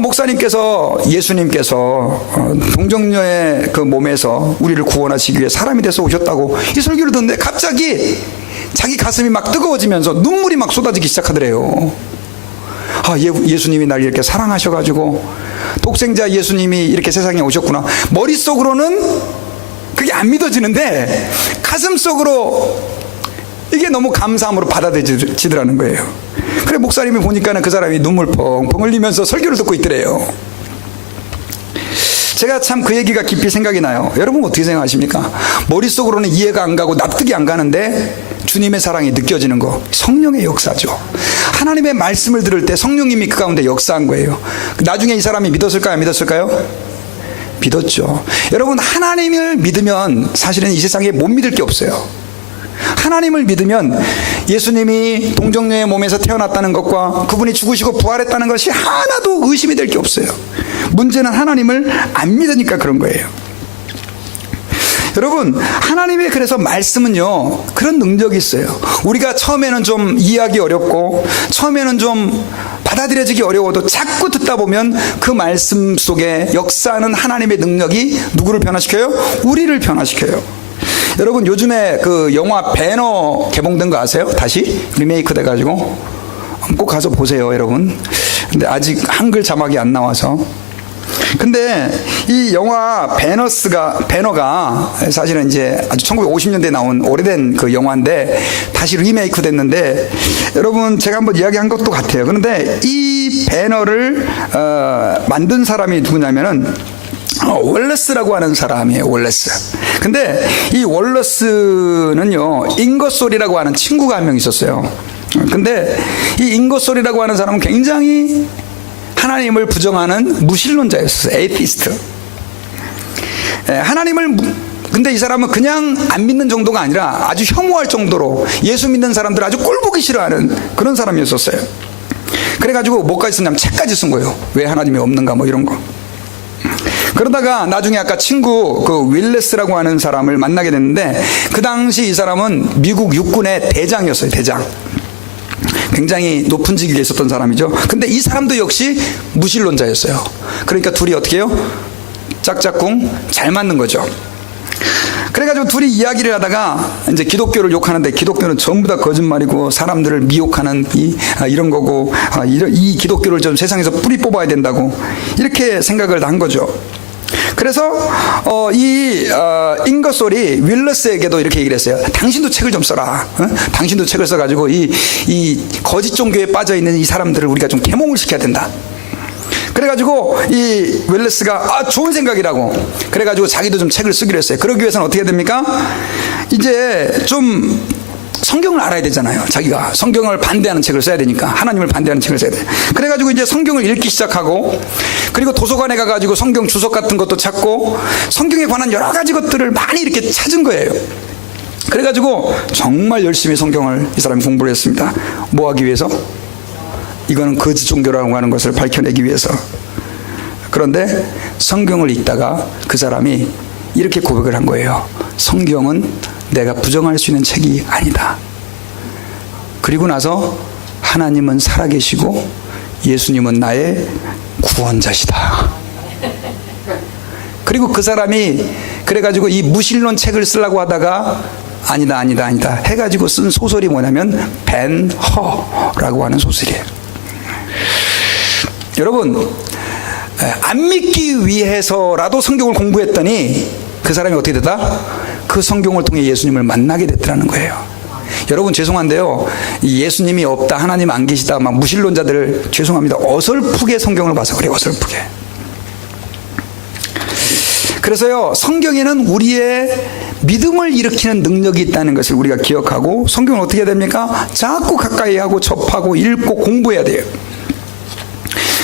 목사님께서 예수님께서 동정녀의 그 몸에서 우리를 구원하시기 위해 사람이 돼서 오셨다고 이 설교를 듣는데 갑자기 자기 가슴이 막 뜨거워지면서 눈물이 막 쏟아지기 시작하더래요. 예수님이 날 이렇게 사랑하셔가지고 독생자 예수님이 이렇게 세상에 오셨구나. 머릿속으로는 그게 안 믿어지는데 가슴속으로 이게 너무 감사함으로 받아들여지더라는 거예요. 그래 목사님이 보니까는 그 사람이 눈물 펑펑 흘리면서 설교를 듣고 있더래요. 제가 참 그 얘기가 깊이 생각이 나요. 여러분 어떻게 생각하십니까? 머릿속으로는 이해가 안 가고 납득이 안 가는데 주님의 사랑이 느껴지는 거, 성령의 역사죠. 하나님의 말씀을 들을 때 성령님이 그 가운데 역사한 거예요. 나중에 이 사람이 믿었을까요? 안 믿었을까요? 믿었죠. 여러분 하나님을 믿으면 사실은 이 세상에 못 믿을 게 없어요. 하나님을 믿으면 예수님이 동정녀의 몸에서 태어났다는 것과 그분이 죽으시고 부활했다는 것이 하나도 의심이 될 게 없어요. 문제는 하나님을 안 믿으니까 그런 거예요. 여러분 하나님의 그래서 말씀은요 그런 능력이 있어요. 우리가 처음에는 좀 이해하기 어렵고 처음에는 좀 받아들여지기 어려워도 자꾸 듣다 보면 그 말씀 속에 역사하는 하나님의 능력이 누구를 변화시켜요? 우리를 변화시켜요. 여러분 요즘에 그 영화 배너 개봉된 거 아세요? 다시 리메이크 돼가지고 꼭 가서 보세요 여러분. 근데 아직 한글 자막이 안 나와서. 근데 이 영화 배너가 사실은 이제 아주 1950년대에 나온 오래된 그 영화인데 다시 리메이크 됐는데 여러분 제가 한번 이야기한 것도 같아요. 그런데 이 배너를 만든 사람이 누구냐면은 월러스라고 하는 사람이에요. 월러스. 근데 이 월러스는요 잉거솔이라고 하는 친구가 한 명 있었어요. 근데 이 잉거솔이라고 하는 사람은 굉장히 하나님을 부정하는 무신론자였어요. 에이티스트. 근데 이 사람은 그냥 안 믿는 정도가 아니라 아주 혐오할 정도로 예수 믿는 사람들 아주 꼴보기 싫어하는 그런 사람이었었어요. 그래가지고 뭐까지 썼냐면 책까지 쓴 거예요. 왜 하나님이 없는가 뭐 이런 거. 그러다가 나중에 아까 친구 그 윌레스라고 하는 사람을 만나게 됐는데 그 당시 이 사람은 미국 육군의 대장이었어요. 대장. 굉장히 높은 직위에 있었던 사람이죠. 근데 이 사람도 역시 무신론자였어요. 그러니까 둘이 어떻게 해요? 짝짝꿍 잘 맞는 거죠. 그래가지고 둘이 이야기를 하다가 이제 기독교를 욕하는데 기독교는 전부 다 거짓말이고 사람들을 미혹하는 이런 거고 이 기독교를 좀 세상에서 뿌리 뽑아야 된다고 이렇게 생각을 한 거죠. 그래서 잉거솔이 윌러스에게도 이렇게 얘기를 했어요. 당신도 책을 좀 써라. 당신도 책을 써가지고 이 거짓 종교에 빠져있는 이 사람들을 우리가 좀 계몽을 시켜야 된다. 그래가지고 이 윌러스가 좋은 생각이라고 그래가지고 자기도 좀 책을 쓰기로 했어요. 그러기 위해서는 어떻게 됩니까? 이제 좀 성경을 알아야 되잖아요. 자기가 성경을 반대하는 책을 써야 되니까 하나님을 반대하는 책을 써야 돼. 그래가지고 이제 성경을 읽기 시작하고 그리고 도서관에 가가지고 성경 주석 같은 것도 찾고 성경에 관한 여러 가지 것들을 많이 이렇게 찾은 거예요. 그래가지고 정말 열심히 성경을 이 사람이 공부를 했습니다. 뭐 하기 위해서? 이거는 거짓 종교라고 하는 것을 밝혀내기 위해서. 그런데 성경을 읽다가 그 사람이 이렇게 고백을 한 거예요. 성경은 내가 부정할 수 있는 책이 아니다. 그리고 나서 하나님은 살아계시고 예수님은 나의 구원자시다. 그리고 그 사람이 그래가지고 이 무신론 책을 쓰려고 하다가 아니다 해가지고 쓴 소설이 뭐냐면 벤허라고 하는 소설이에요. 여러분 안 믿기 위해서라도 성경을 공부했더니 그 사람이 어떻게 됐다? 그 성경을 통해 예수님을 만나게 됐더라는 거예요. 여러분 죄송한데요, 이 예수님이 없다, 하나님 안 계시다, 막 무신론자들 죄송합니다. 어설프게 성경을 봐서 그래요. 어설프게. 그래서요, 성경에는 우리의 믿음을 일으키는 능력이 있다는 것을 우리가 기억하고, 성경은 어떻게 해야 됩니까? 자꾸 가까이 하고 접하고 읽고 공부해야 돼요.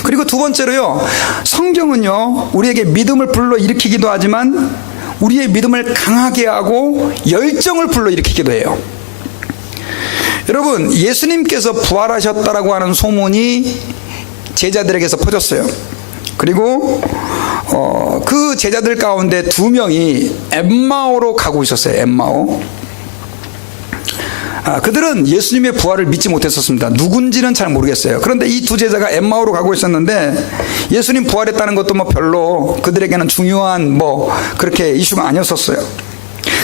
그리고 두 번째로요, 성경은요 우리에게 믿음을 불러일으키기도 하지만 우리의 믿음을 강하게 하고 열정을 불러일으키기도 해요. 여러분, 예수님께서 부활하셨다라고 하는 소문이 제자들에게서 퍼졌어요. 그리고 그 제자들 가운데 2명이 엠마오로 가고 있었어요. 엠마오. 그들은 예수님의 부활을 믿지 못했었습니다. 누군지는 잘 모르겠어요. 그런데 이 2 제자가 엠마오로 가고 있었는데 예수님 부활했다는 것도 뭐 별로 그들에게는 중요한 그렇게 이슈가 아니었었어요.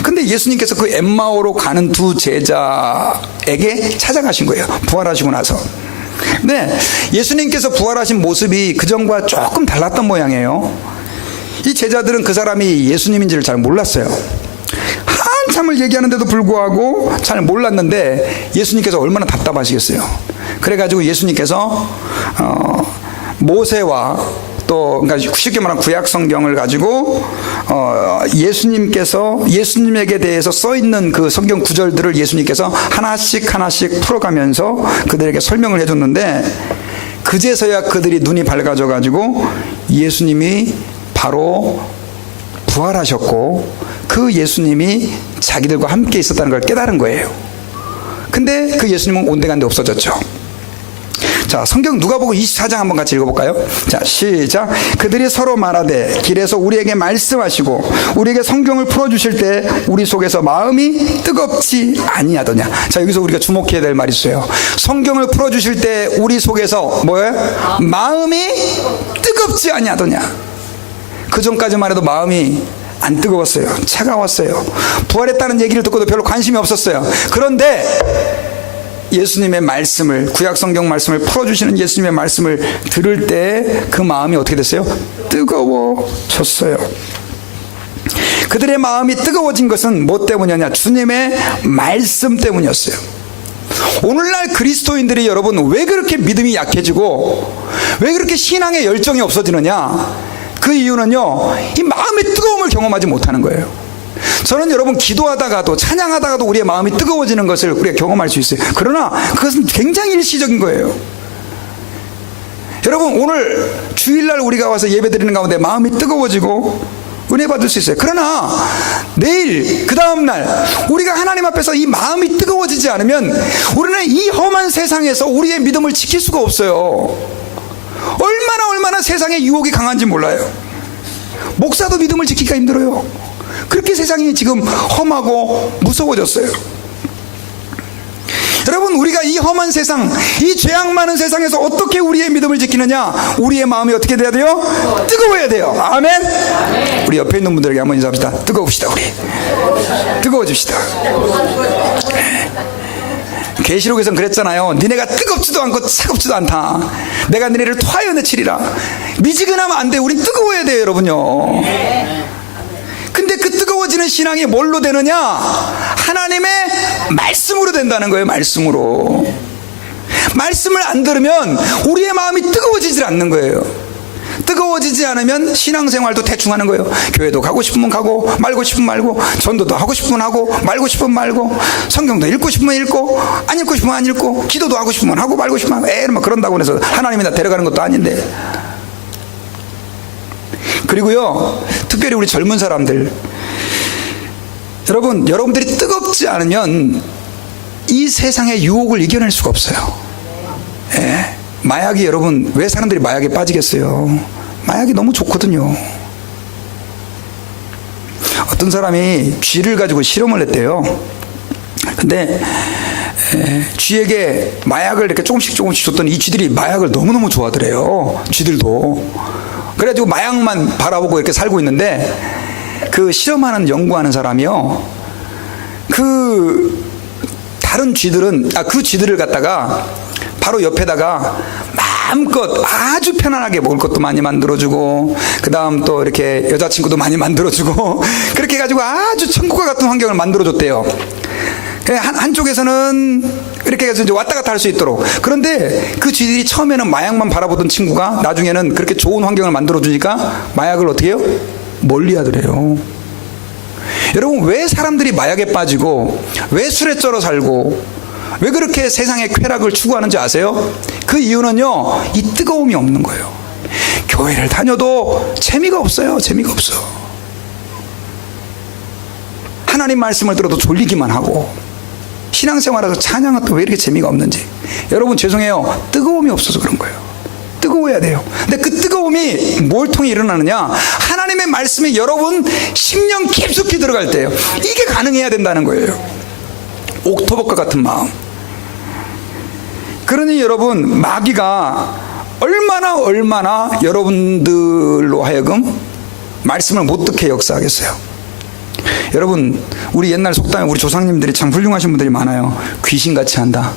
근데 예수님께서 그 엠마오로 가는 2 제자에게 찾아가신 거예요. 부활하시고 나서. 네, 예수님께서 부활하신 모습이 그전과 조금 달랐던 모양이에요. 이 제자들은 그 사람이 예수님인지를 잘 몰랐어요. 한참을 얘기하는데도 불구하고 잘 몰랐는데 예수님께서 얼마나 답답하시겠어요. 그래가지고 예수님께서 모세와 또 그러니까 쉽게 말하면 구약 성경을 가지고 예수님에게 대해서 써 있는 그 성경 구절들을 예수님께서 하나씩 풀어가면서 그들에게 설명을 해줬는데, 그제서야 그들이 눈이 밝아져 가지고 예수님이 바로 부활하셨고 그 예수님이 자기들과 함께 있었다는 걸 깨달은 거예요. 근데 그 예수님은 온데간데 없어졌죠. 자, 성경 누가복음 24장 한번 같이 읽어볼까요? 자, 시작. 그들이 서로 말하되 길에서 우리에게 말씀하시고 우리에게 성경을 풀어주실 때 우리 속에서 마음이 뜨겁지 아니하더냐. 자, 여기서 우리가 주목해야 될 말이 있어요. 성경을 풀어주실 때 우리 속에서 뭐예요? 마음이 뜨겁지 아니하더냐. 그 전까지만 해도 마음이 안 뜨거웠어요. 차가웠어요. 부활했다는 얘기를 듣고도 별로 관심이 없었어요. 그런데 예수님의 말씀을, 구약 성경 말씀을 풀어주시는 예수님의 말씀을 들을 때 그 마음이 어떻게 됐어요? 뜨거워졌어요. 그들의 마음이 뜨거워진 것은 뭐 때문이었냐? 주님의 말씀 때문이었어요. 오늘날 그리스도인들이 여러분 왜 그렇게 믿음이 약해지고 왜 그렇게 신앙의 열정이 없어지느냐? 그 이유는요, 이 마음의 뜨거움을 경험하지 못하는 거예요. 저는 여러분 기도하다가도 찬양하다가도 우리의 마음이 뜨거워지는 것을 우리가 경험할 수 있어요. 그러나 그것은 굉장히 일시적인 거예요. 여러분, 오늘 주일날 우리가 와서 예배드리는 가운데 마음이 뜨거워지고 은혜 받을 수 있어요. 그러나 내일 그 다음날 우리가 하나님 앞에서 이 마음이 뜨거워지지 않으면 우리는 이 험한 세상에서 우리의 믿음을 지킬 수가 없어요. 얼마나 세상의 유혹이 강한지 몰라요. 목사도 믿음을 지키기가 힘들어요. 그렇게 세상이 지금 험하고 무서워졌어요. 여러분, 우리가 이 험한 세상, 이 죄악 많은 세상에서 어떻게 우리의 믿음을 지키느냐? 우리의 마음이 어떻게 돼야 돼요? 뜨거워야 돼요. 아멘? 우리 옆에 있는 분들에게 한번 인사합시다. 뜨거웁시다. 우리 뜨거워집시다. 계시록에서는 그랬잖아요. 니네가 뜨겁지도 않고 차갑지도 않다. 내가 니네를 토하여 내치리라. 미지근하면 안 돼. 우린 뜨거워야 돼요, 여러분요. 근데 그 뜨거워지는 신앙이 뭘로 되느냐? 하나님의 말씀으로 된다는 거예요. 말씀으로. 말씀을 안 들으면 우리의 마음이 뜨거워지질 않는 거예요. 뜨거워지지 않으면 신앙생활도 대충 하는 거예요. 교회도 가고 싶으면 가고 말고 싶으면 말고, 전도도 하고 싶으면 하고 말고 싶으면 말고, 성경도 읽고 싶으면 읽고 안 읽고 싶으면 안 읽고, 기도도 하고 싶으면 하고 말고 싶으면 하고, 막 그런다고 해서 하나님이 나 데려가는 것도 아닌데. 그리고요, 특별히 우리 젊은 사람들, 여러분들이 뜨겁지 않으면 이 세상의 유혹을 이겨낼 수가 없어요. 예. 마약이, 여러분, 왜 사람들이 마약에 빠지겠어요? 마약이 너무 좋거든요. 어떤 사람이 쥐를 가지고 실험을 했대요. 근데 쥐에게 마약을 이렇게 조금씩 줬더니 이 쥐들이 마약을 너무너무 좋아하더래요. 쥐들도. 그래가지고 마약만 바라보고 이렇게 살고 있는데, 그 실험하는 연구하는 사람이요, 다른 쥐들은 그 쥐들을 갖다가 바로 옆에다가 마음껏 아주 편안하게 먹을 것도 많이 만들어주고, 그 다음 또 이렇게 여자친구도 많이 만들어주고, 그렇게 해가지고 아주 천국과 같은 환경을 만들어줬대요. 한쪽에서는 이렇게 해서 이제 왔다 갔다 할 수 있도록. 그런데 그 쥐들이 처음에는 마약만 바라보던 친구가 나중에는 그렇게 좋은 환경을 만들어주니까 마약을 어떻게 해요? 멀리 하더래요. 여러분, 왜 사람들이 마약에 빠지고 왜 술에 쩔어 살고 왜 그렇게 세상의 쾌락을 추구하는지 아세요? 그 이유는요, 이 뜨거움이 없는 거예요. 교회를 다녀도 재미가 없어요. 재미가 없어. 하나님 말씀을 들어도 졸리기만 하고, 신앙생활에서 찬양은 또 왜 이렇게 재미가 없는지. 여러분, 죄송해요. 뜨거움이 없어서 그런 거예요. 뜨거워야 돼요. 근데 그 뜨거움이 뭘 통해 일어나느냐? 하나님의 말씀이 여러분 심령 깊숙이 들어갈 때예요. 이게 가능해야 된다는 거예요. 옥토버과 같은 마음. 그러니 여러분, 마귀가 얼마나 여러분들로 하여금 말씀을 못 듣게 역사하겠어요. 여러분, 우리 옛날 속담에 우리 조상님들이 참 훌륭하신 분들이 많아요. 귀신같이 한다.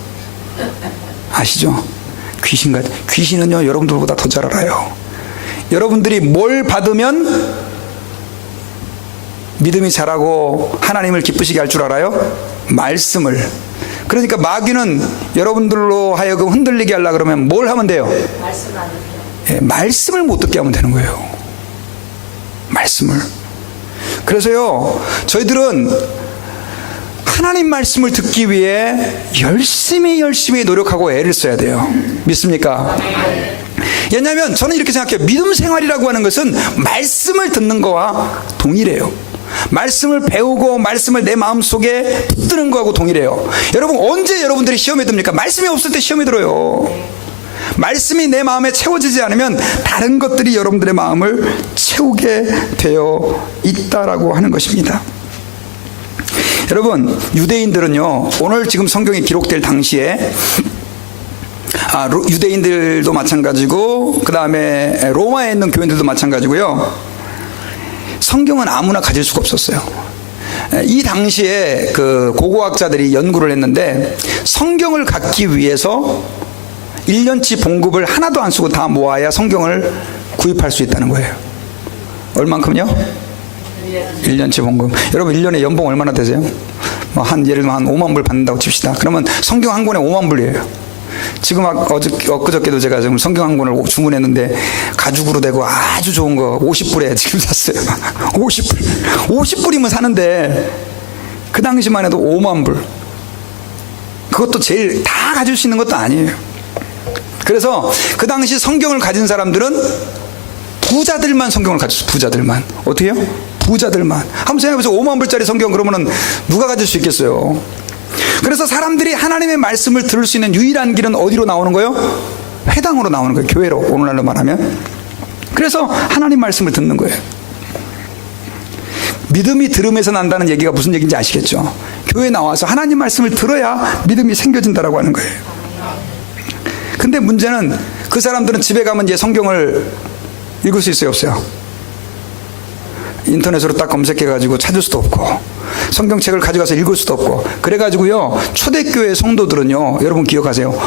아시죠? 귀신은요, 여러분들보다 더 잘 알아요. 여러분들이 뭘 받으면 믿음이 자라고 하나님을 기쁘시게 할 줄 알아요? 말씀을. 그러니까 마귀는 여러분들로 하여금 흔들리게 하려고 그러면 뭘 하면 돼요? 말씀 안 듣게. 예, 말씀을 못 듣게 하면 되는 거예요. 말씀을. 그래서요, 저희들은 하나님 말씀을 듣기 위해 열심히 노력하고 애를 써야 돼요. 믿습니까? 왜냐하면 저는 이렇게 생각해요. 믿음 생활이라고 하는 것은 말씀을 듣는 거와 동일해요. 말씀을 배우고 말씀을 내 마음속에 붙드는 거하고 동일해요. 여러분, 언제 여러분들이 시험에 듭니까? 말씀이 없을 때 시험에 들어요. 말씀이 내 마음에 채워지지 않으면 다른 것들이 여러분들의 마음을 채우게 되어 있다라고 하는 것입니다. 여러분, 유대인들은요, 오늘 지금 성경이 기록될 당시에 유대인들도 마찬가지고 그 다음에 로마에 있는 교인들도 마찬가지고요, 성경은 아무나 가질 수가 없었어요. 이 당시에 그 고고학자들이 연구를 했는데, 성경을 갖기 위해서 1년치 봉급을 하나도 안 쓰고 다 모아야 성경을 구입할 수 있다는 거예요. 얼만큼요? 1년치 봉급. 여러분, 1년에 연봉 얼마나 되세요? 예를 들면 한 5만 불 받는다고 칩시다. 그러면 성경 한 권에 5만 불이에요. 지금 엊그저께도 제가 지금 성경 한 권을 주문했는데 가죽으로 되고 아주 좋은 거 50불에 지금 샀어요. 50불이면 사는데 그 당시만 해도 5만 불. 그것도 제일 다 가질 수 있는 것도 아니에요. 그래서 그 당시 성경을 가진 사람들은 부자들만 성경을 가졌어요. 부자들만. 어떻게 해요? 부자들만. 한번 생각해보세요. 5만 불짜리 성경 그러면은 누가 가질 수 있겠어요? 그래서 사람들이 하나님의 말씀을 들을 수 있는 유일한 길은 어디로 나오는 거예요? 회당으로 나오는 거예요. 교회로, 오늘날로 말하면. 그래서 하나님 말씀을 듣는 거예요. 믿음이 들음에서 난다는 얘기가 무슨 얘기인지 아시겠죠? 교회 나와서 하나님 말씀을 들어야 믿음이 생겨진다라고 하는 거예요. 근데 문제는 그 사람들은 집에 가면 이제 성경을 읽을 수 있어요, 없어요? 인터넷으로 딱 검색해가지고 찾을 수도 없고, 성경책을 가져가서 읽을 수도 없고. 그래가지고요, 초대교회 성도들은요, 여러분 기억하세요,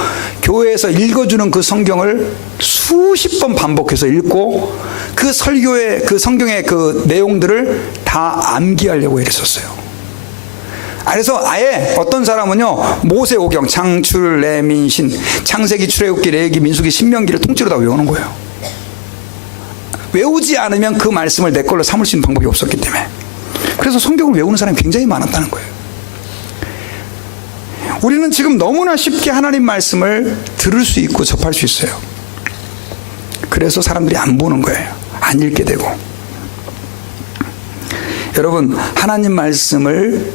교회에서 읽어주는 그 성경을 수십 번 반복해서 읽고 그 설교의 그 성경의 그 내용들을 다 암기하려고 애썼어요. 그래서 아예 어떤 사람은요, 모세오경, 창출, 레민신, 창세기, 출애굽기, 레위기, 민수기, 신명기를 통째로 다 외우는 거예요. 외우지 않으면 그 말씀을 내 걸로 삼을 수 있는 방법이 없었기 때문에. 그래서 성경을 외우는 사람이 굉장히 많았다는 거예요. 우리는 지금 너무나 쉽게 하나님 말씀을 들을 수 있고 접할 수 있어요. 그래서 사람들이 안 보는 거예요. 안 읽게 되고. 여러분, 하나님 말씀을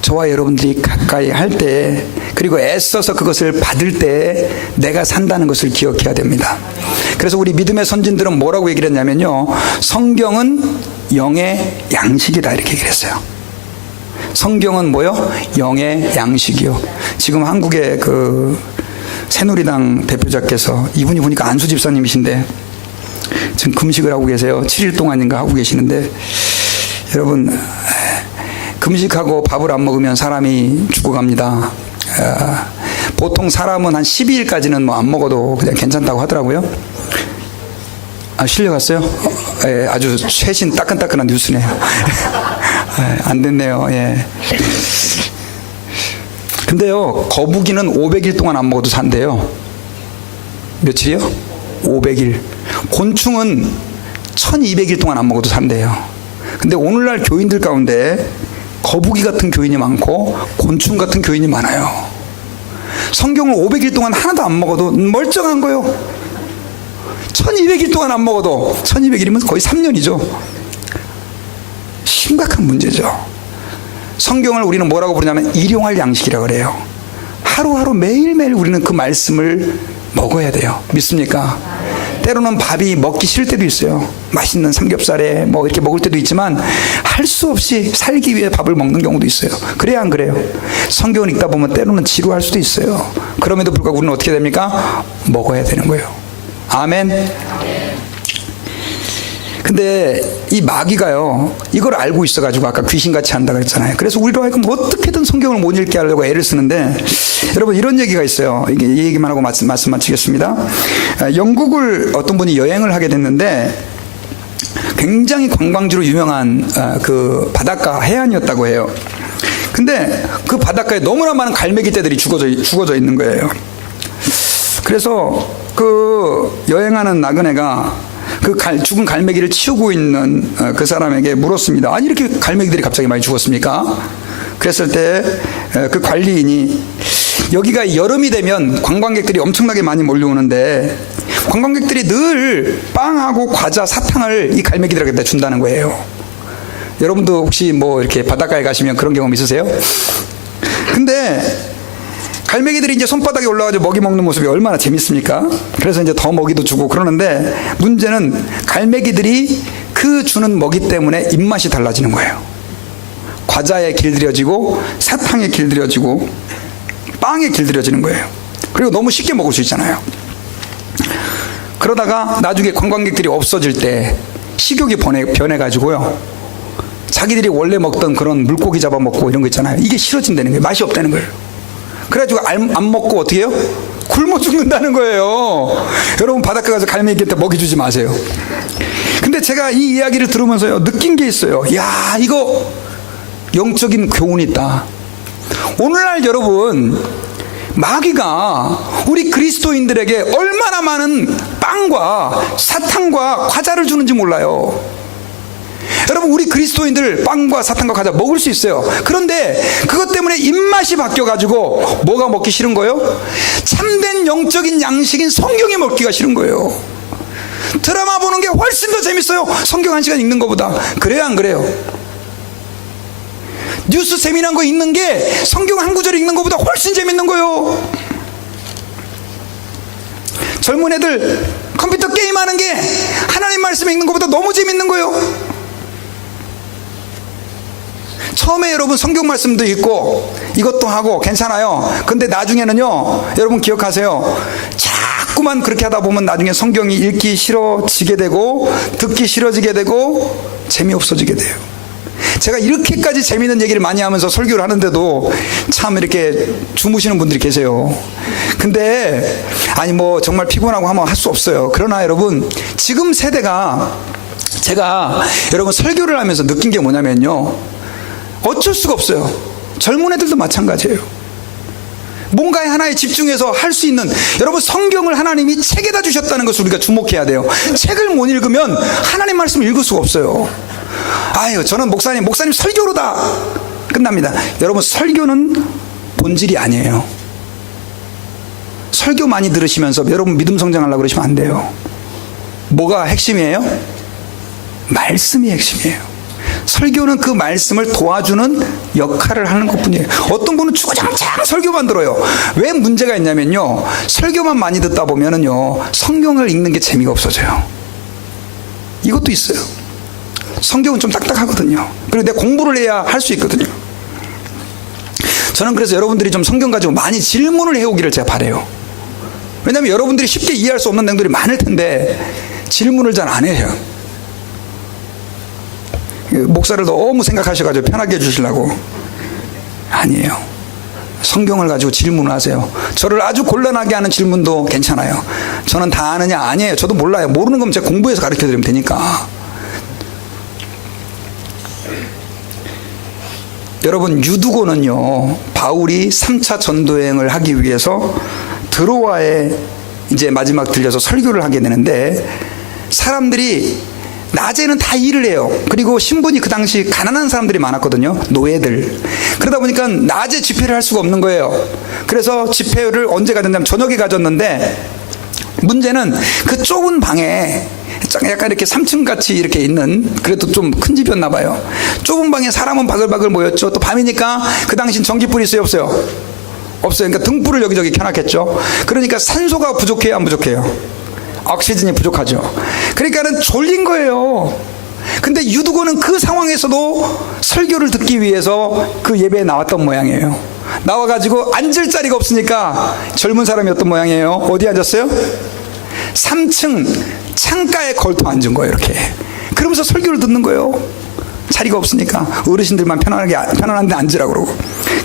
저와 여러분들이 가까이 할 때, 그리고 애써서 그것을 받을 때 내가 산다는 것을 기억해야 됩니다. 그래서 우리 믿음의 선진들은 뭐라고 얘기를 했냐면요, 성경은 영의 양식이다, 이렇게 얘기를 했어요. 성경은 뭐요? 영의 양식이요. 지금 한국의 그 새누리당 대표자께서, 이분이 보니까 안수 집사님이신데 지금 금식을 하고 계세요. 7일 동안인가 하고 계시는데, 여러분, 금식하고 밥을 안 먹으면 사람이 죽어갑니다. 보통 사람은 한 12일까지는 뭐 안 먹어도 그냥 괜찮다고 하더라고요. 실려갔어요? 아주 최신 따끈따끈한 뉴스네요. 안 됐네요. 예. 근데요, 거북이는 500일 동안 안 먹어도 산대요. 며칠이요? 500일. 곤충은 1200일 동안 안 먹어도 산대요. 근데 오늘날 교인들 가운데 거북이 같은 교인이 많고 곤충 같은 교인이 많아요. 성경을 500일 동안 하나도 안 먹어도 멀쩡한 거요. 1200일 동안 안 먹어도, 1200일이면 거의 3년이죠. 심각한 문제죠. 성경을 우리는 뭐라고 부르냐면 일용할 양식이라고 그래요. 하루하루 매일매일 우리는 그 말씀을 먹어야 돼요. 믿습니까? 때로는 밥이 먹기 싫을 때도 있어요. 맛있는 삼겹살에 뭐 이렇게 먹을 때도 있지만 할 수 없이 살기 위해 밥을 먹는 경우도 있어요. 그래야 안 그래요? 성경을 읽다 보면 때로는 지루할 수도 있어요. 그럼에도 불구하고 우리는 어떻게 됩니까? 먹어야 되는 거예요. 아멘. 근데 이 마귀가요, 이걸 알고 있어가지고 아까 귀신같이 한다 그랬잖아요. 그래서 우리로 하여금 어떻게든 성경을 못 읽게 하려고 애를 쓰는데, 여러분 이런 얘기가 있어요. 이게 이 얘기만 하고 말씀 마치겠습니다. 영국을 어떤 분이 여행을 하게 됐는데 굉장히 관광지로 유명한 그 바닷가 해안이었다고 해요. 근데 그 바닷가에 너무나 많은 갈매기 떼들이 죽어져 있는 거예요. 그래서 그 여행하는 나그네가 그 죽은 갈매기를 치우고 있는 그 사람에게 물었습니다. 아니, 이렇게 갈매기들이 갑자기 많이 죽었습니까? 그랬을 때 그 관리인이, 여기가 여름이 되면 관광객들이 엄청나게 많이 몰려오는데 관광객들이 늘 빵하고 과자, 사탕을 이 갈매기들에게 준다는 거예요. 여러분도 혹시 뭐 이렇게 바닷가에 가시면 그런 경험 있으세요? 근데 갈매기들이 이제 손바닥에 올라가서 먹이 먹는 모습이 얼마나 재밌습니까? 그래서 이제 더 먹이도 주고 그러는데, 문제는 갈매기들이 그 주는 먹이 때문에 입맛이 달라지는 거예요. 과자에 길들여지고 사탕에 길들여지고 빵에 길들여지는 거예요. 그리고 너무 쉽게 먹을 수 있잖아요. 그러다가 나중에 관광객들이 없어질 때 식욕이 변해가지고요, 자기들이 원래 먹던 그런 물고기 잡아먹고 이런 거 있잖아요. 이게 싫어진다는 거예요. 맛이 없다는 거예요. 그래가지고 안 먹고 어떻게 해요? 굶어 죽는다는 거예요. 여러분 바닷가 가서 갈매기한테 먹이 주지 마세요. 근데 제가 이 이야기를 들으면서요, 느낀 게 있어요. 야, 이거 영적인 교훈이 있다. 오늘날 여러분, 마귀가 우리 그리스도인들에게 얼마나 많은 빵과 사탕과 과자를 주는지 몰라요. 여러분, 우리 그리스도인들 빵과 사탕과 과자 먹을 수 있어요. 그런데 그것 때문에 입맛이 바뀌어가지고 뭐가 먹기 싫은 거예요? 참된 영적인 양식인 성경이 먹기가 싫은 거예요. 드라마 보는 게 훨씬 더 재밌어요, 성경 한 시간 읽는 것보다. 그래요, 안 그래요? 뉴스 재미난 거 읽는 게 성경 한 구절 읽는 것보다 훨씬 재밌는 거예요. 젊은 애들 컴퓨터 게임하는 게 하나님 말씀 읽는 것보다 너무 재밌는 거예요. 처음에 여러분 성경 말씀도 읽고 이것도 하고 괜찮아요. 근데 나중에는요, 여러분 기억하세요, 자꾸만 그렇게 하다 보면 나중에 성경이 읽기 싫어지게 되고 듣기 싫어지게 되고 재미없어지게 돼요. 제가 이렇게까지 재미있는 얘기를 많이 하면서 설교를 하는데도 참 이렇게 주무시는 분들이 계세요. 근데 아니 뭐 정말 피곤하고 하면 할 수 없어요. 그러나 여러분, 지금 세대가, 제가 여러분 설교를 하면서 느낀 게 뭐냐면요, 어쩔 수가 없어요. 젊은 애들도 마찬가지예요. 뭔가에 하나에 집중해서 할 수 있는, 여러분 성경을 하나님이 책에다 주셨다는 것을 우리가 주목해야 돼요. 책을 못 읽으면 하나님 말씀을 읽을 수가 없어요. 아유, 저는 목사님 설교로다 끝납니다. 여러분, 설교는 본질이 아니에요. 설교 많이 들으시면서 여러분 믿음 성장하려고 그러시면 안 돼요. 뭐가 핵심이에요? 말씀이 핵심이에요. 설교는 그 말씀을 도와주는 역할을 하는 것뿐이에요. 어떤 분은 주구장창 설교만 들어요. 왜 문제가 있냐면요, 설교만 많이 듣다 보면은요, 성경을 읽는 게 재미가 없어져요. 이것도 있어요. 성경은 좀 딱딱하거든요. 그리고 내가 공부를 해야 할 수 있거든요. 저는 그래서 여러분들이 좀 성경 가지고 많이 질문을 해오기를 제가 바라요. 왜냐하면 여러분들이 쉽게 이해할 수 없는 내용들이 많을 텐데 질문을 잘 안 해요. 목사를 너무 생각하셔가지고 편하게 해주시려고. 아니에요. 성경을 가지고 질문을 하세요. 저를 아주 곤란하게 하는 질문도 괜찮아요. 저는 다 아느냐? 아니에요. 저도 몰라요. 모르는 건 제가 공부해서 가르쳐드리면 되니까. 여러분, 유두고는요, 바울이 3차 전도여행을 하기 위해서 드로아에 이제 마지막 들려서 설교를 하게 되는데, 사람들이 낮에는 다 일을 해요. 그리고 신분이 그 당시 가난한 사람들이 많았거든요. 노예들. 그러다 보니까 낮에 집회를 할 수가 없는 거예요. 그래서 집회를 언제 가졌냐면 저녁에 가졌는데, 문제는 그 좁은 방에 약간 이렇게 3층 같이 이렇게 있는, 그래도 좀 큰 집이었나 봐요. 좁은 방에 사람은 바글바글 모였죠. 또 밤이니까 그 당시엔 전기불이 있어요, 없어요? 없어요. 그러니까 등불을 여기저기 켜놨겠죠. 그러니까 산소가 부족해요, 안 부족해요? 옥시즌이 부족하죠. 그러니까는 졸린 거예요. 근데 유두고는 그 상황에서도 설교를 듣기 위해서 그 예배에 나왔던 모양이에요. 나와가지고 앉을 자리가 없으니까 젊은 사람이었던 모양이에요. 어디 앉았어요? 3층 창가에 걸터 앉은 거예요, 이렇게. 그러면서 설교를 듣는 거예요. 자리가 없으니까 어르신들만 편안한데 앉으라고 그러고.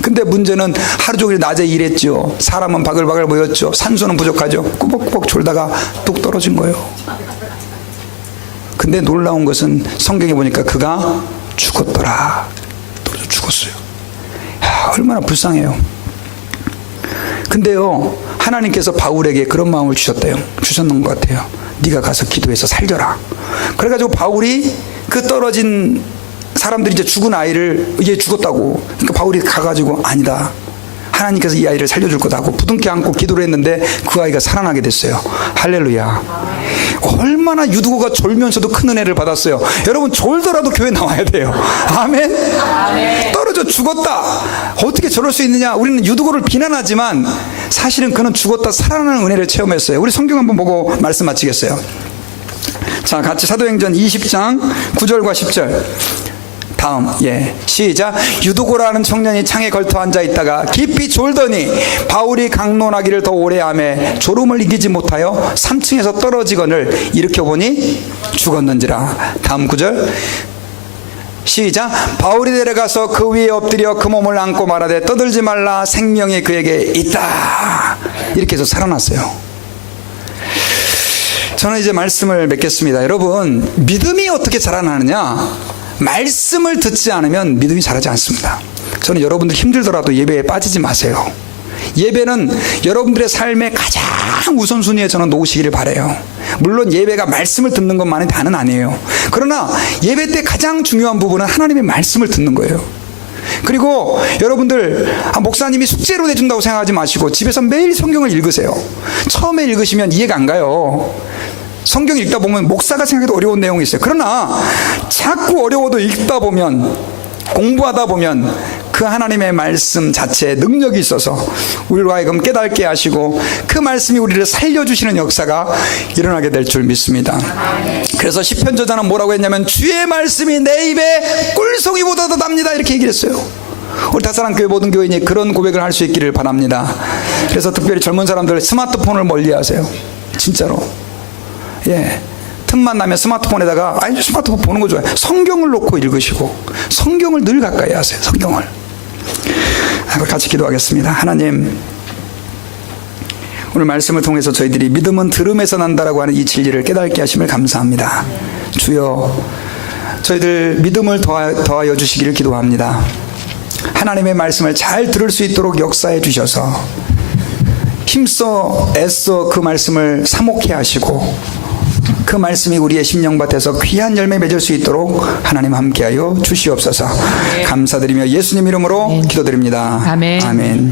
근데 문제는 하루 종일 낮에 일했죠. 사람은 바글바글 모였죠. 산소는 부족하죠. 꾸벅꾸벅 졸다가 뚝 떨어진 거예요. 근데 놀라운 것은 성경에 보니까 그가 죽었더라. 떨어져 죽었어요. 야, 얼마나 불쌍해요. 근데요, 하나님께서 바울에게 그런 마음을 주셨는 것 같아요. 네가 가서 기도해서 살려라. 그래가지고 바울이 그 떨어진 사람들이 이제 죽은 아이를, 얘 죽었다고. 그러니까 바울이 가가지고 아니다, 하나님께서 이 아이를 살려줄 거다고 부둥켜 안고 기도를 했는데 그 아이가 살아나게 됐어요. 할렐루야. 얼마나 유두고가 졸면서도 큰 은혜를 받았어요. 여러분, 졸더라도 교회 나와야 돼요. 아멘. 아멘. 떨어져 죽었다, 어떻게 저럴 수 있느냐. 우리는 유두고를 비난하지만 사실은 그는 죽었다 살아나는 은혜를 체험했어요. 우리 성경 한번 보고 말씀 마치겠어요. 자, 같이 사도행전 20장 9절과 10절. 다음, 시작. 유두고라는 청년이 창에 걸터 앉아 있다가 깊이 졸더니 바울이 강론하기를 더 오래 하매 졸음을 이기지 못하여 3층에서 떨어지거늘 일으켜보니 죽었는지라. 다음 9절. 시작. 바울이 내려가서 그 위에 엎드려 그 몸을 안고 말하되 떠들지 말라, 생명이 그에게 있다. 이렇게 해서 살아났어요. 저는 이제 말씀을 맺겠습니다. 여러분, 믿음이 어떻게 자라나느냐? 말씀을 듣지 않으면 믿음이 자라지 않습니다. 저는 여러분들 힘들더라도 예배에 빠지지 마세요. 예배는 여러분들의 삶의 가장 우선순위에 저는 놓으시기를 바라요. 물론 예배가 말씀을 듣는 것만이 다는 아니에요. 그러나 예배 때 가장 중요한 부분은 하나님의 말씀을 듣는 거예요. 그리고 여러분들, 목사님이 숙제로 내준다고 생각하지 마시고 집에서 매일 성경을 읽으세요. 처음에 읽으시면 이해가 안 가요. 성경 읽다 보면 목사가 생각해도 어려운 내용이 있어요. 그러나 자꾸 어려워도 읽다 보면, 공부하다 보면 그 하나님의 말씀 자체에 능력이 있어서 우리로 하여금 깨닫게 하시고 그 말씀이 우리를 살려주시는 역사가 일어나게 될 줄 믿습니다. 그래서 시편 저자는 뭐라고 했냐면 주의 말씀이 내 입에 꿀송이보다 더 답니다, 이렇게 얘기를 했어요. 우리 다사랑교회 모든 교인이 그런 고백을 할 수 있기를 바랍니다. 그래서 특별히 젊은 사람들 스마트폰을 멀리하세요. 진짜로. 틈만 나면 스마트폰에다가, 아니 스마트폰 보는 거 좋아요. 성경을 놓고 읽으시고 성경을 늘 가까이 하세요. 성경을. 같이 기도하겠습니다. 하나님, 오늘 말씀을 통해서 저희들이 믿음은 들음에서 난다라고 하는 이 진리를 깨닫게 하심을 감사합니다. 주여, 저희들 믿음을 더하여 주시기를 기도합니다. 하나님의 말씀을 잘 들을 수 있도록 역사해 주셔서 힘써 애써 그 말씀을 사목해 하시고 그 말씀이 우리의 심령밭에서 귀한 열매 맺을 수 있도록 하나님 함께하여 주시옵소서. 감사드리며 예수님 이름으로 기도드립니다. 아멘. 아멘.